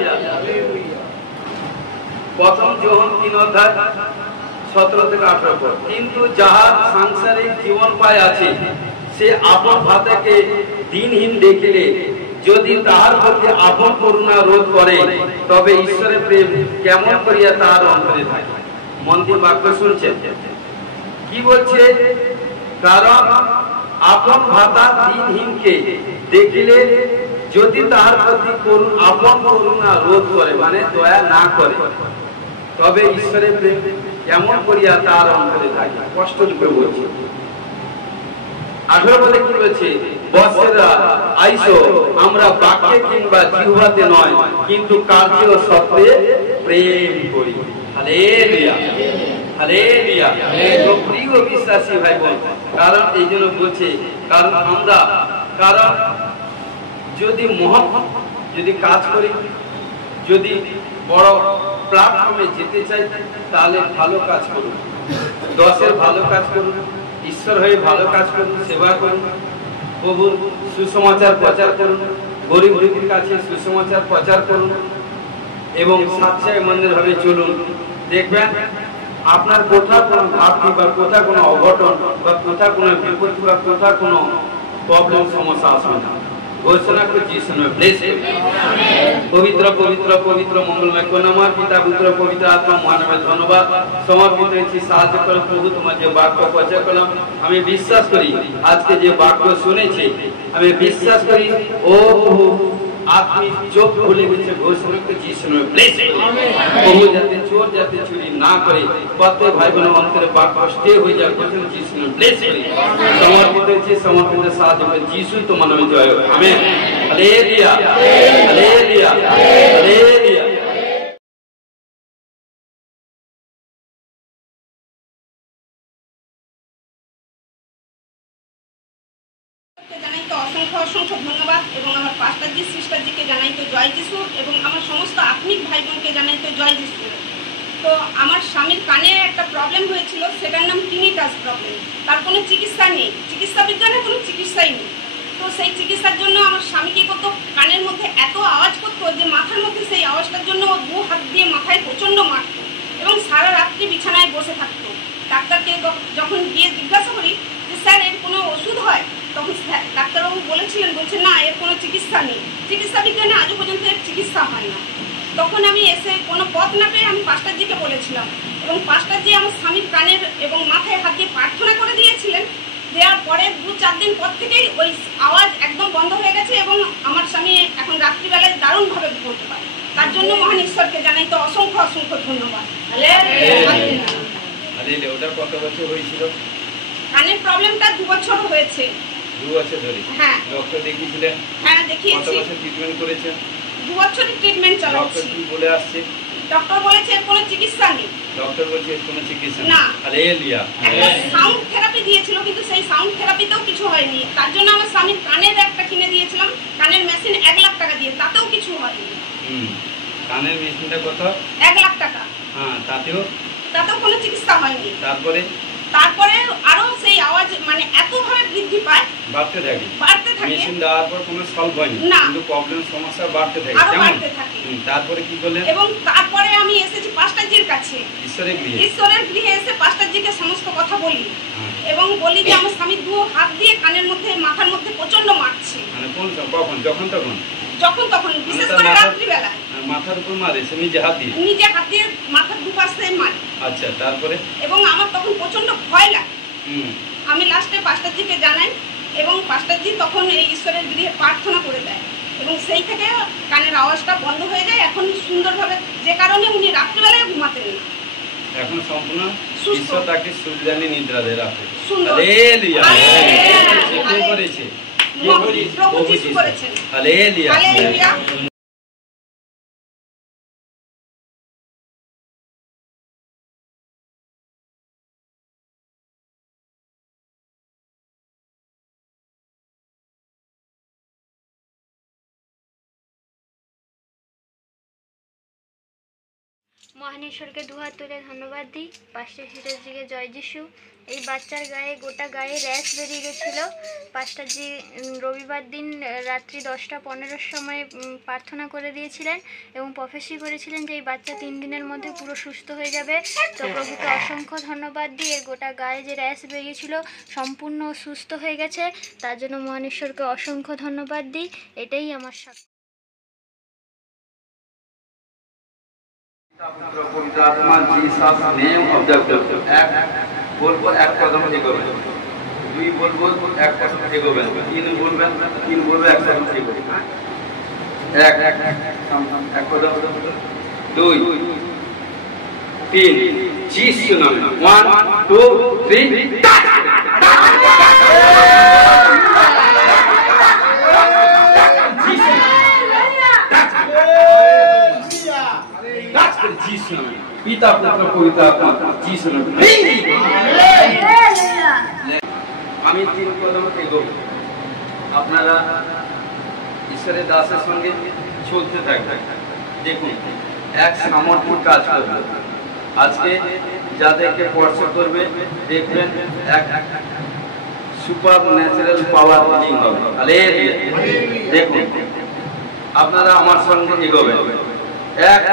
প্রথম যোহন 3:17-18 পদ। কিন্তু যাহার সাংসারিক জীবন পায় আছে, সে আপন ভাতাকে দিনহীন দেখিলে যদি তাহার প্রতি আপন করুণা রোধ করে, তবে ঈশ্বরের প্রেম কেমন করিয়া তাহার অন্তরে থাকে। মন দিয়ে বাক্য শুনছেন কি বলছে? কারণ আপন ভাতা দিনহীনকে দেখিলে যদি তাহার প্রতি আপন করুণা রোধ করে, মানে দয়া না করে, তবে ঈশ্বরের প্রেম কেমন করিয়া তার অন্তরে থাকে। কষ্ট রূপে বলছে। 18 পদে কি বলছে? বৎসেরা আইসো, আমরা বাক্যে কিংবা জিহ্বাতে নয়, কিন্তু কার্য ও সত্যে প্রেম করি। Hallelujah hallelujah. প্রিয় বিশ্বাসী ভাই বোন, কারণ এই জন্য বলছে, কারণ যদি কাজ করি, যদি বড় প্ল্যাটফর্মে যেতে চাই, তাহলে ভালো কাজ করুন, 10-এর ভালো কাজ করুন, ঈশ্বর হয়ে ভালো কাজ করুন, সেবা করুন, প্রভুর সুসমাচার প্রচার করুন, গরিব গরিবের কাছে সুসমাচার প্রচার করুন এবং সাচ্চাই মন্দির ভাবে চলুন। দেখবেন আপনার কোথাও কোনো ঘাটতি বা কোথাও কোনো অঘটন বা কোথাও কোনো বিপত্তি বা কোথাও কোনো প্রবলেম সমস্যা আসবে না। ঘোষণা করছি, শুনে পবিত্র পবিত্র পবিত্র মঙ্গলময় করুণাময় পিতা, পুত্র পবিত্র আত্মা মহানামে ধন্যবাদ সমর্পিত হয়েছি। সাহায্য করো প্রভু, তোমার যে বাক্য প্রচার করলাম, আমি বিশ্বাস করি আজকে যে বাক্য শুনেছি, আমি বিশ্বাস করি ও প্রভু আত্মিক চোখ খুলে গেছে। ঘোষণা করছি, শুনে প্রভু যাতে চোর যাতে চুরি না করে, প্রত্যেক ভাই বোনের অন্তরে বাক্য স্টে হয়ে যায়। ঘোষণা করছি, শুনে সমর্পিত হয়েছি, সমর্পিত সাহায্য করে যিশু তোমার নামে জয় হোক। আমেন। Hallelujah hallelujah hallelujah. জানাই তো অসংখ্য অসংখ্য ধন্যবাদ, এবং আমার পাস্টারজি সিস্টারজিকে জানাই তো জয় যিশু, এবং আমার সমস্ত আত্মিক ভাই বোনকে জানাই তো জয় যিশু। তো আমার স্বামীর কানে একটা প্রবলেম হয়েছিল, সেটার নাম টিনিটাস প্রবলেম। তার কোনো চিকিৎসা নেই, চিকিৎসা বিজ্ঞানে কোনো চিকিৎসাই নেই। তো সেই চিকিৎসার জন্য আমার স্বামী কি করতো, কানের মধ্যে এত আওয়াজ করতো যে মাথার মধ্যে সেই আওয়াজটার জন্য ও 2 হাত দিয়ে মাথায় প্রচণ্ড মারতো এবং সারা রাত্রি বিছানায় বসে থাকতো। ডাক্তারকে যখন গিয়ে জিজ্ঞাসা করি যে স্যার এর কোনো ওষুধ হয়, তখন ডাক্তারবাবু বলেছিলেন, বলছে না এর কোনো চিকিৎসা নেই, চিকিৎসা বিজ্ঞানে আজও পর্যন্ত এর চিকিৎসা হয় না। তখন আমি এসে কোনো পথ না পেয়ে আমি পাস্টারজিকে বলেছিলাম, এবং পাস্টারজি আমার স্বামীর কানের এবং মাথায় হাত দিয়ে প্রার্থনা করে দিয়েছিলেন। দেওয়ার পরে 2-4 দিন পর থেকেই ওই আওয়াজ একদম বন্ধ হয়ে গেছে, এবং আমার স্বামী এখন রাত্রিবেলায় দারুণভাবে বলতে পারে। তার জন্য মহান ঈশ্বরকে জানাই তো অসংখ্য অসংখ্য ধন্যবাদ। ওটা কত বছর হয়েছিল? কানের প্রবলেমটা 2 বছর হয়েছে। 2 বছর ধরে? হ্যাঁ। ডক্টর দেখিয়েছিলেন? হ্যাঁ, দেখিয়েছি। কত বছর ট্রিটমেন্ট করেছেন? 2 বছরই ট্রিটমেন্ট চালাচ্ছি। ডক্টর কি বলে আসছে? ডক্টর বলেছে এর কোনো চিকিৎসা নেই। ডক্টর বলছে এর কোনো চিকিৎসা না। হালেলুয়া। একটা সাউন্ড থেরাপি দিয়েছিল, কিন্তু সেই সাউন্ড থেরাপিতেও কিছু হয়নি। তার জন্য আমার স্বামীর কানের একটা কিনে দিয়েছিলাম, কানের মেশিন 1 লাখ টাকা দিয়ে, তাতেও কিছু হয়নি। কানের মেশিনটা কত? 1 লাখ টাকা। হ্যাঁ, তাতেও কোনো চিকিৎসা হয়নি। তারপরে আরো সেই আওয়াজ মানে এতভাবে বৃদ্ধি পায়, বাড়তে থাকে। মেশিন দেওয়ার পর কোনো সলভ হয়নি, কিন্তু প্রবলেম সমস্যা বাড়তে থাকে। তারপরে কি করলেন? এবং তারপরে আমি এসেছি পাস্টারজির কাছে, ঈশ্বরের গৃহে এসে পাস্টারজিকে সমস্ত কথা বলি, এবং বলি যে আমার স্বামী 2 হাত দিয়ে কানের মধ্যে মাথার মধ্যে প্রচন্ড মারছে। মানে কখন? যখন তখন, বিশেষ করে রাত্রিবেলা। মাথার উপর মারে? সে নিজে হাত দিয়ে মাথার দুপাশে মারে। আচ্ছা, তারপরে? এবং আমার তখন প্রচন্ড ভয় লাগে। আমি লাস্টে পাস্টারজিকে জানাই, এবং পাস্টারজি তখন এই ঈশ্বরের গৃহে প্রার্থনা করে দেয়, এবং সেই থেকে কানের আওয়াজটা বন্ধ হয়ে যায় এখন সুন্দরভাবে, যে কারণে উনি রাত্রিবেলায় ঘুমাতেন না। এখন সম্পূর্ণ ঈশ্বর তাকে সুখদানি নিদ্রা দেয় রাতে। হালেলুয়া। কে করেছে? প্রভু যিশু করেছেন। হালেলুয়া। মহানেশ্বরকে দুহাত তুলে ধন্যবাদ দিই। পাস্টার সিরাজজিকে জয় যিশু। এই বাচ্চার গায়ে গোটা গায়ে র্যাশ বেরিয়ে গেছিলো। পাস্টারজি রবিবার দিন রাত্রি 10:15-র সময় প্রার্থনা করে দিয়েছিলেন এবং প্রফেসি করেছিলেন যে এই বাচ্চা 3 দিনের মধ্যে পুরো সুস্থ হয়ে যাবে। তো প্রভুকে অসংখ্য ধন্যবাদ দিই। এর গোটা গায়ে যে র্যাশ বেরিয়েছিল সম্পূর্ণ সুস্থ হয়ে গেছে, তার জন্য মহানেশ্বরকে অসংখ্য ধন্যবাদ দিই। এটাই আমার সাক্ষ্য। पवित्र आत्मा जीसस नेम ऑब्जेक्ट एक बोलबो एक कदम एगोबेन दुई बोलबो एक कदम एगोबेन तीन बोलबेन तीन बोलबो एक कदम एगोबेन एक एक कदम दुई तीन जीसस नाम 1 2 3 पिता पुत्र पवित्र आत्मा जीसस नाम আমি 3 কদম এগোবো। আপনারা ঈশ্বরের দাসের সঙ্গে চলতে থাকবেন। দেখুন এক সামর্থ্য কাজ করবে। আজকে যাদেরকে স্পর্শ করবে দেখবেন এক সুপার ন্যাচারাল পাওয়ার হিলিং হবে। হালেলুয়া। দেখুন আপনারা আমার সঙ্গে এগোবেন। এক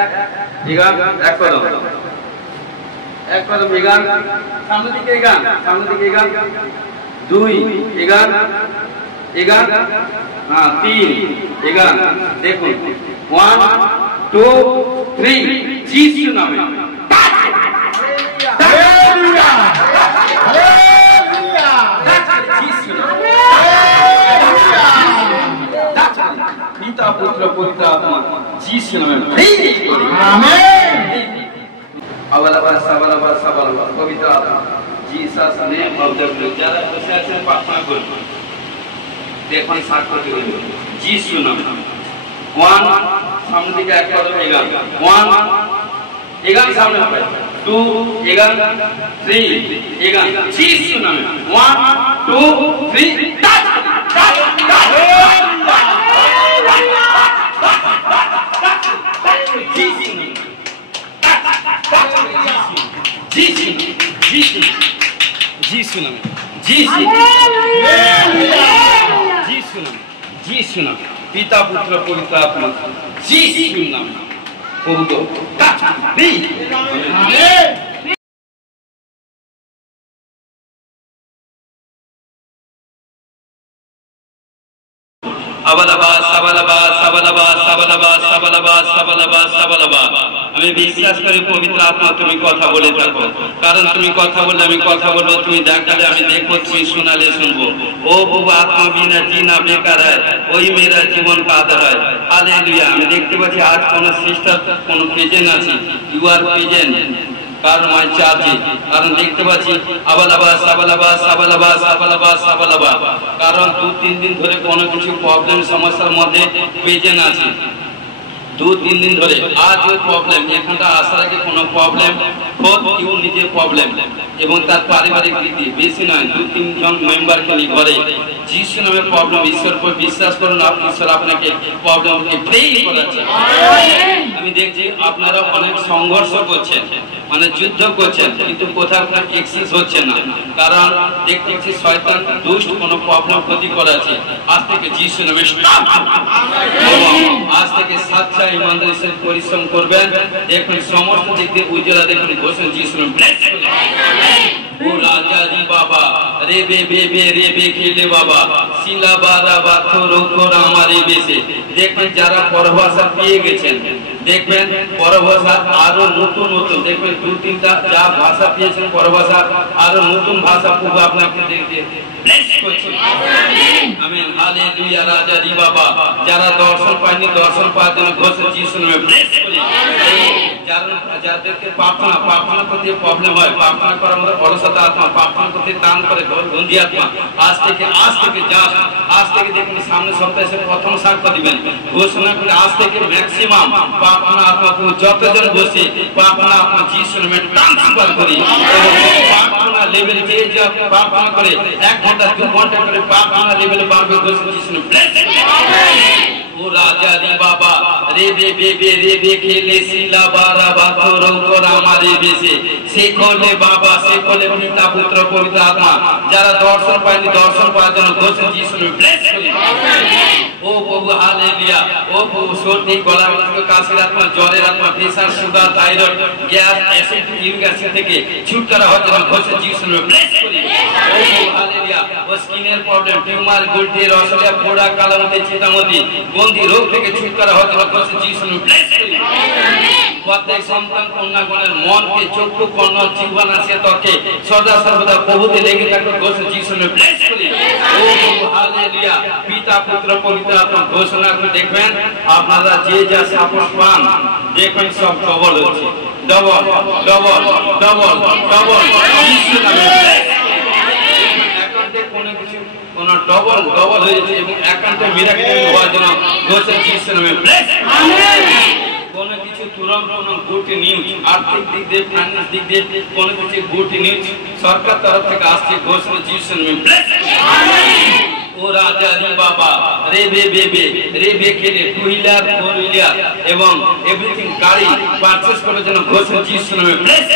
এগান এক কদম এগান সামনের দিকে এগান দুই এগান হ্যাঁ তিন এগান দেখুন 1 2 3 যিশু নামে হালেলুয়া হালেলুয়া যিশু নামে পিতা পুত্র পবিত্র আত্মা যিশু নামে আমেন। আবালাবা সাবালাবা পবিত্র আত্মা जीसस नेम ऑब्जेक्ट যারা বসে আছেন প্রার্থনা করুন। দেখুন সাক্ষ্য দিবেন যিশু নামে 1 সামনে দিকে এক কদম এগান 1 এগান সামনে হবে 2 এগান 3 এগান যিশু নামে 1 2 3 টাচ যিশু নামে যিশু নামে পিতা পুত্র পবিত্র আত্মা যিশু নামে প্রভু আমি বিশ্বাস করি পবিত্র আত্মা তুমি কথা বলে থাকো, কারণ তুমি কথা বললে আমি কথা বলবো, তুমি দেখালে আমি দেখবো, তুমি শোনালে শুনবো। ও প্রভু আত্মা বিনা জিনা বেকার হয়, ওই মেয়েরা জীবন কাঁদা হয়। হালেলুয়া। আমি দেখতে পাচ্ছি আজ কোন সিস্টার কোন প্রেজেন্ট আছে, ইউ আর প্রেজেন্ট কারণ মাই চার্জে, কারণ দেখতে পাচ্ছি কারণ 2-3 দিন ধরে কোনো কিছু প্রবলেম সমস্যার মধ্যে প্রেজেন্ট আছে। 2-3 দিন ধরে আজ ওই প্রবলেম, এখানটা আসার আগে কোনো প্রবলেম খোদ ইউ নিজের প্রবলেম এবং তার পারিবারিক রীতি বেশি নয়, 2-3 জন মেম্বারকে নিয়ে ঘরে যিশু নামে প্রবলেম। ঈশ্বর উপর বিশ্বাস করুন, ঈশ্বর আপনাকে প্রবলেমকে ফ্রি করাচ্ছে। আমি দেখছি আপনারা অনেক সংঘর্ষ করছেন, মানে যুদ্ধ করছেন, কিন্তু কোথাও কোনো এক্সেস হচ্ছে না, কারণ দেখতে পাচ্ছি শয়তান দুষ্ট কোনো প্রবলেম ক্ষতি করাচ্ছে। আজ থেকে যিশু নামে আজ থেকে সাচ্চা ইমানদারের সাথে পরিশ্রম করবেন। দেখুন সমস্ত দিক দিয়ে উজ্জ্বলা দেখুন ঘোষণা যিশু নামে ও রাজা জি বাবা রে বে বে বে রে বে খেলে বাবা শিলা বারা বাথো রোখর আমারে বেশে। দেখবেন যারা পরভাষা পেয়ে গেছেন, দেখবেন পরভাষা আরো নতুন নতুন, দেখবেন 2-3টা যা ভাষা পেয়েছেন পরভাষা আরো নতুন ভাষা খুব আপনাকে দেখতে ব্লেস করছে। Amen hallelujah. রাজা জি বাবা যারা দর্শন পায়নি দর্শন পাওয়ার জন্য ঘোষণা যিশু নামে ব্লেস করি। যাদেরকে প্রার্থনা করতে প্রবলেম হয়, প্রার্থনা করার মধ্যে অলসতা আত্মা, প্রার্থনা করতে টান করে গন্ধি আত্মা, আজ থেকে যা আজ থেকে দেখুন সামনে সপ্তাহে প্রথম সাক্ষ্য দিবেন ঘোষণা করে আজ থেকে ম্যাক্সিমাম প্রার্থনা আত্মা যতজন বসে প্রার্থনা আত্মা যিশু নামে ট্রান্সফার করি। প্রার্থনা লেভেল যে প্রার্থনা করে 1 ঘন্টা 2 ঘন্টা করে প্রার্থনা লেভেলে বাড়বে ঘোষণা যিশু নামে। ও রাজা রে বাবা রে বে বে বে রে বে খেলে শিলা বারা বাথর উপর আমারে বেশে শেখলে বাবা শেখলে পিতা পুত্র পবিত্র আত্মা যারা দর্শন পায়নি দর্শন পাওয়ার জন্য ঘোষণা যিশু ব্লেস করি ও প্রভু হালেলুয়া ও প্রভু সর্দি গলা কাশির আত্মা জ্বরের আত্মা pressure sugar thyroid gas acid uric acid থেকে ছুটকারা হওয়ার জন্য ঘোষণা যিশু ব্লেস করি ও প্রভু হালেলুয়া ও স্কিনের প্রবলেম টিউমার গুলটি রসলিয়া ফোড়া কালামতি চিতামতি গন্ধি রোগ থেকে ছুটকারা হওয়ার জন্য ঘোষণা যিশু ব্লেস করি প্রত্যেক সন্তান কন্যাগণের মনকে চক্ষু কর্ণ জীবন আছে ত্বকে সদা সর্বদা প্রভুতে লেগে থাকবে ঘোষণা যিশু ব্লেস করি ও প্রভু হালেলুয়া পিতা পুত্র পবিত্র আত্মা ঘোষণা করে দেখবেন আপনারা যে যা সাপোর্ট পান দেখবেন সব ডবল হচ্ছে ডবল ডবল ডবল ডবল যিশু নামে একান্তে কোনো কিছু কোনো ডবল ডবল হয়েছে এবং একান্তে মিরাকেল হওয়ার জন্য ঘোষণা যিশু নামে ব্লেস আমেন কোনো কিছু তুরন্ত কোনো গুড নিউজ আর্থিক দিক দিয়ে ফাইন্যান্স দিক দিয়ে কোনো কিছু গুড নিউজ সরকার তরফ থেকে আসছে ঘোষণা যিশু নামে ব্লেস আমেন ও রাজা রে বাবা রে বে বে বে রে বে খেলে টু হুইলার ফোর হুইলার এবং এভরিথিং গাড়ি পারচেজ করার জন্য ঘোষণা যিশু নামে ব্লেস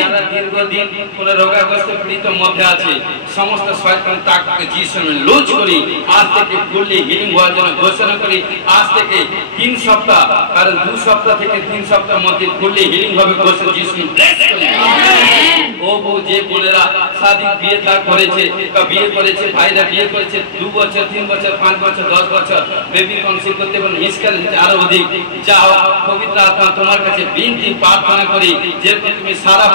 যারা দীর্ঘদিন কোনো রোগাগ্রস্ত পীড়িত মধ্যে আছে সমস্ত শয়তান তাকে যিশু নামে লুজ করি আজ থেকে ফুললি হিলিং হওয়ার জন্য ঘোষণা করি আজ থেকে 3 সপ্তাহ কারণ 2 সপ্তাহ থেকে 3 সপ্তাহের মধ্যে ফুললি হিলিং হবে ঘোষণা যিশু নামে ব্লেস করি ও বউ যে বোনেরা শাদী বিয়ে তার করেছে বা বিয়ে করেছে ভাইরা বিয়ে করেছে 2 বছর 3 বছর 5 বছর 10 বছর বেবি কনসিভ করতে এবং মিসক্যারেজ আরো অধিক যাও পবিত্র আত্মা তোমার কাছে বিনতি প্রার্থনা করি যে তুমি সারা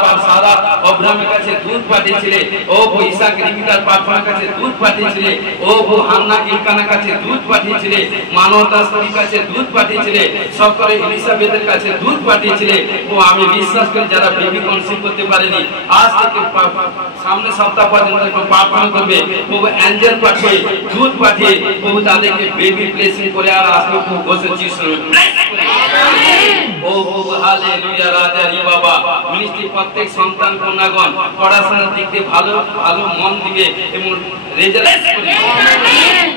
অব্রাহামের কাছে দুধ পাঠিয়েছিলে ও বউ ইসাক রিবিকার প্রার্থনার কাছে দুধ পাঠিয়েছিলে ও বউ হান্না ইলকানার কাছে দুধ পাঠিয়েছিলে মানবতা স্ত্রীর কাছে দুধ পাঠিয়েছিলে সকলে এলিসাবেথের কাছে দুধ পাঠিয়েছিলে ও আমি বিশ্বাস করি যারা বেবি কনসিভ করতে পারেনি আজ থেকে সামনে সপ্তাহ পর্যন্ত প্রার্থনা করবে প্রভু অ্যাঞ্জেল পাঠিয়ে দুধ পাঠিয়ে প্রভু তাদেরকে বেবি ব্লেসিং করে আর আসবে প্রভু ঘোষণা যিশু ও প্রভু হালেলুয়া রাজা রে বাবা মিনিস্ট্রি প্রত্যেক সন্তান কন্যাগণ পড়াশোনার দিক দিয়ে ভালো ভালো মন দিবে এবং রেজাল্ট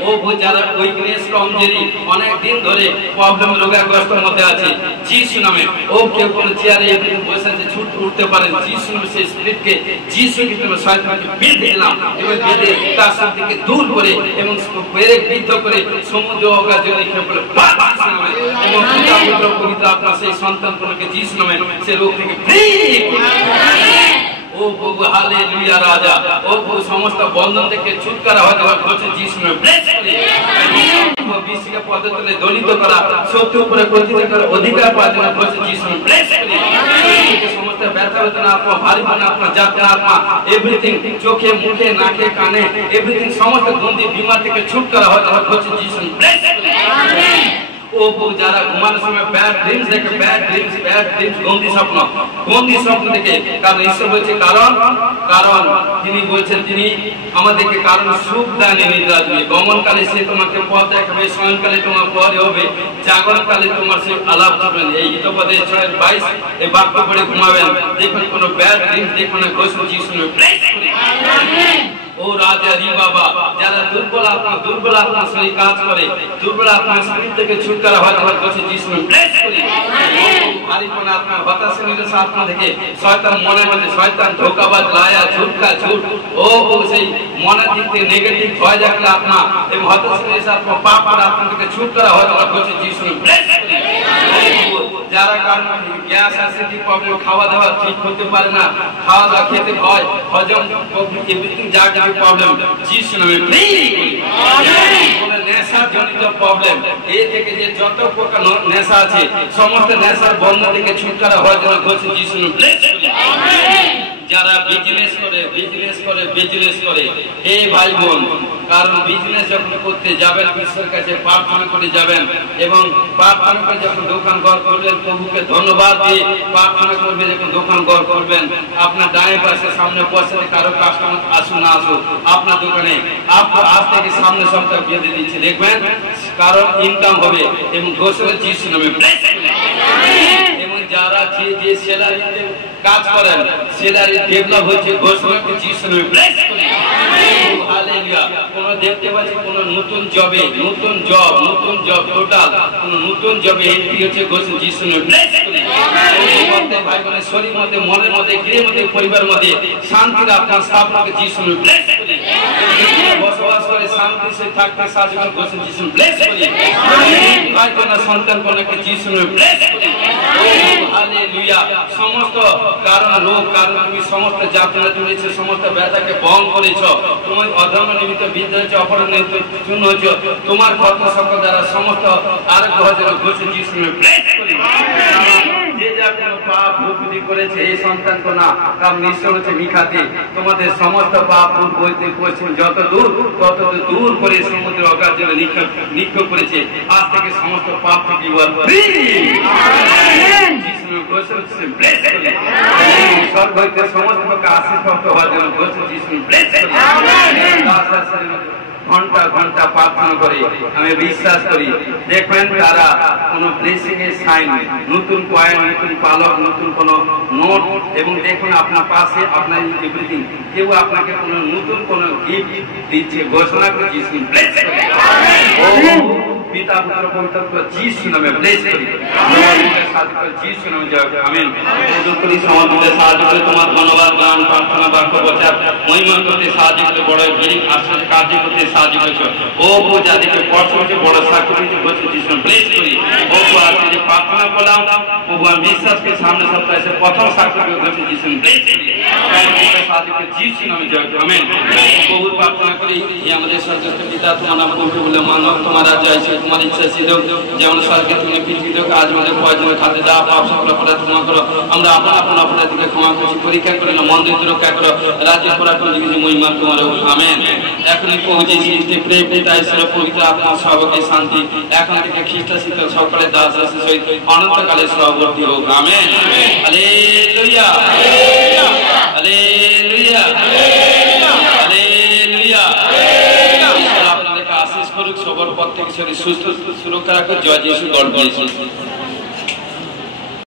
ও যারা উইকনেস কমজোরি অনেক দিন ধরে প্রবলেম রোগাগ্রস্তের মধ্যে আছে যিশু নামে ও কেউ কোন চেয়ারে বসে আছে ছুট উঠতে পারেন যিশু নামে সেই স্পিরিটকে যিশু নামে শয়তানকে বেঁধে দিলাম এবং বেঁধে তার থেকে দূর করে এবং পেরেক বিদ্ধ করে সমুদ্র হোগার জন্য খেপলে নামে এবং পিতা পুত্র পবিত্র আত্মা সেই সন্তানকে যিশু নামে সে রোগ থেকে ফ্রি ও প্রভু হালেলুয়া রাজা ও প্রভু সমস্ত বন্ধন থেকে ছুটকারা হতে ঘোষণা যিশু নামে ব্লেস করি বিশ্বকে পদতলে দলিত করা শত্রু উপরে প্রতিহত করার অধিকার পাওয়ার জন্য ঘোষণা যিশু নামে ব্লেস করি সমস্ত ব্যথা বেদনা আত্মা ভারী আত্মা যাত্রা আত্মা এভরিথিং চোখে মুখে নাকে কানে এভরিথিং সমস্ত গন্ধি বিমার থেকে ছুটকারা হতে ঘোষণা যিশু নামে ব্লেস করি আমেন ও যারা ঘুমানোর সময় ব্যাড ড্রিমস দেখে ব্যাড ড্রিমস গন্ধি স্বপ্ন দেখে কারণ ঈশ্বর বলছে কারণ তিনি বলছেন তিনি আমাদেরকে কারণ সুখ দানে নিদ্রা দিবে গমনকালে সে তোমাকে পথ দেখাবে শয়নকালে তোমার পরে হবে জাগরণকালে তোমার সে আলাপ করবেন এই হিতপদে 6:22 এই বাক্য পড়ে ঘুমাবেন দেখুন কোনো ব্যাড ড্রিমস দেখুন না ঘোষণা যিশু নামে ব্লেস করি আমেন ও রাজা রি বাবা যারা দুর্বল আত্মা শরীর কাজ করে দুর্বল আত্মা শরীর থেকে ছুটকারা হয় আমার কাছে যিশু নামে ব্লেস করি আমেন ভারীপন আত্মা হতাশা নিরাশা আত্মা থেকে শয়তান মনের মধ্যে শয়তান ধোঁকাবাজ লায়া ঝুট ও সেই মনের দিক থেকে নেগেটিভ ভয় জাগলে আত্মা এবং হতাশা নিরাশা আত্মা পাপের আত্মা থেকে ছুটকারা হয় আমার কাছে যিশু নামে ব্লেস করি যারা কারণ গ্যাস অ্যাসিডিটি প্রবলেম খাওয়া দাওয়া ঠিক করতে পারে না খাওয়া দাওয়া খেতে ভয় হজম এভরিথিং যা কিছু প্রবলেম যিশু নামে ফ্রি আমেন কোন নেশা জনিত প্রবলেম এই থেকে যে যত প্রকার নেশা আছে সমস্ত নেশার বন্ধন থেকে ছুটকারা হওয়ার জন্য ঘোষণা যিশু নামে ব্লেস করি আমেন যারা বিজনেস করে হে ভাই বোন কারণ বিজনেস যখন করতে যাবেন ঈশ্বরের কাছে প্রার্থনা করে যাবেন এবং প্রার্থনা করে যখন দোকান ঘর করবেন প্রভুকে ধন্যবাদ দিয়ে প্রার্থনা করবে যখন দোকান ঘর করবেন আপনার ডানে পাশে সামনে পয়সা কারো কাস্টমার আসুন না আসুক আপনার দোকানে আপনার আজ থেকে সামনে সপ্তাহ বেঁধে দিচ্ছে দেখবেন কারণ ইনকাম হবে এবং ঘোষণা যিশু নামে ব্লেস করি আমেন এবং যারা যে স্যালারিতে কাজ করেন স্যালারি ডেভেলপ হচ্ছে ঘোষণা যিশু নামে ব্লেস করি আমেন হালেলুয়া কোন দেখতে পাচ্ছি কোন নতুন জবে নতুন জব টোটাল কোন নতুন জবে এন্ট্রি হচ্ছে যিশু ব্লেস করি ভাই বোনের শরীর মধ্যে মনের মধ্যে গৃহের মধ্যে পরিবার মধ্যে শান্তির আপনার স্থাপনাকে যিশু ব্লেস করি বসবাস করে শান্তি সে থাকতে সাহায্য করে যিশু ব্লেস করি ভাই বোনের সন্তান কোনকে যিশু ব্লেস করি হালেলুয়া সমস্ত কারণ রোগ কারণ তুমি সমস্ত যাতনা তুলেছে সমস্ত ব্যথাকে বহন করেছ তোমার অধর্ম নিমিত্ত বিদ্ধ হয়েছে অপরাধ নিমিত্ত চূর্ণ হয়েছে তোমার কত সকল দ্বারা সমস্ত আরোগ্য হয়েছে ঘোষে যিশু ব্লেস করি যে যা কোনো পাপ ভুক্তি করেছে এই সন্তান কো না কাম নিশ্চয় হচ্ছে মিখাতে তোমাদের সমস্ত পাপ ভুল বইতে পশ্চিম যত দূর করে সমুদ্র অগাধ জলে নিক্ষেপ করেছে আজ থেকে সমস্ত পাপ থেকে ফ্রি যিশু ঘোষে ব্লেস করি স্বর্গ হইতে সমস্ত প্রকার আশীষ প্রাপ্ত হওয়ার জন্য ঘোষে যিশু ব্লেস করি ঘন্টা ঘন্টা প্রার্থনা করে আমি বিশ্বাস করি দেখবেন তারা কোন ব্লেসিং এর সাইন নতুন কয়েন নতুন পালক নতুন কোন নোট এবং দেখুন আপনার পাশে আপনার এভরিথিং কেউ আপনাকে কোন নতুন কোন গিফট দিচ্ছে ঘোষণা করে যিশু ব্লেস করি পিতা পুত্র পবিত্র যিশু নামে ব্লেস করি সাহায্য করে যিশু নামে জয় আমেন দুঃখী সমাজে সাহায্য করে তোমার ধন্যবাদ গান প্রার্থনা বাক্য প্রচার মহিমা করতে সাহায্য করে বড় গরিব আশ্রয় কার্য করতে সাহায্য করেছ ও যাদেরকে পড়তে হচ্ছে বড় সাক্ষী দিতে বলছে যিশু ব্লেস করি ও আজকে যে প্রার্থনা করলাম প্রভু আমি বিশ্বাসকে সামনে সপ্তাহে এসে প্রথম সাক্ষী হচ্ছে যিশু ব্লেস করি সাহায্য করে যিশু নামে জয় আমেন বহু প্রার্থনা করি হে আমাদের সর্বশ্রেষ্ঠ পিতা তোমার নাম পবিত্র বলে মানব তোমার রাজ্য আছে তোমার ইচ্ছা ছিল যেমন স্বর্গে তুমি পৃথিবীতে কাজ আমাদের প্রয়োজনে খাতে যা পাপ সকল অপরাধ ক্ষমা করো আমরা আপন অপরাধীকে ক্ষমা করছি পরীক্ষা করে না মন্দির রক্ষা করো রাজ্যের পরাক্রম জীবনে মহিমা তোমার আমেন এখনই পৌঁছেছি প্রেম পিতা ঈশ্বর পবিত্র আত্মা সবকে শান্তি এখন থেকে খ্রিস্ট শীত সকলের দাস দাসের সহিত অনন্তকালে সহবর্তী হোক আমেন হালেলুয়া হালেলুয়া হালেলুয়া আপনাদেরকে আশীষ করুক সবার পর থেকে শরীর সুস্থ সুরক্ষা রাখুক জয় যিশু গড ব্লেস ইউ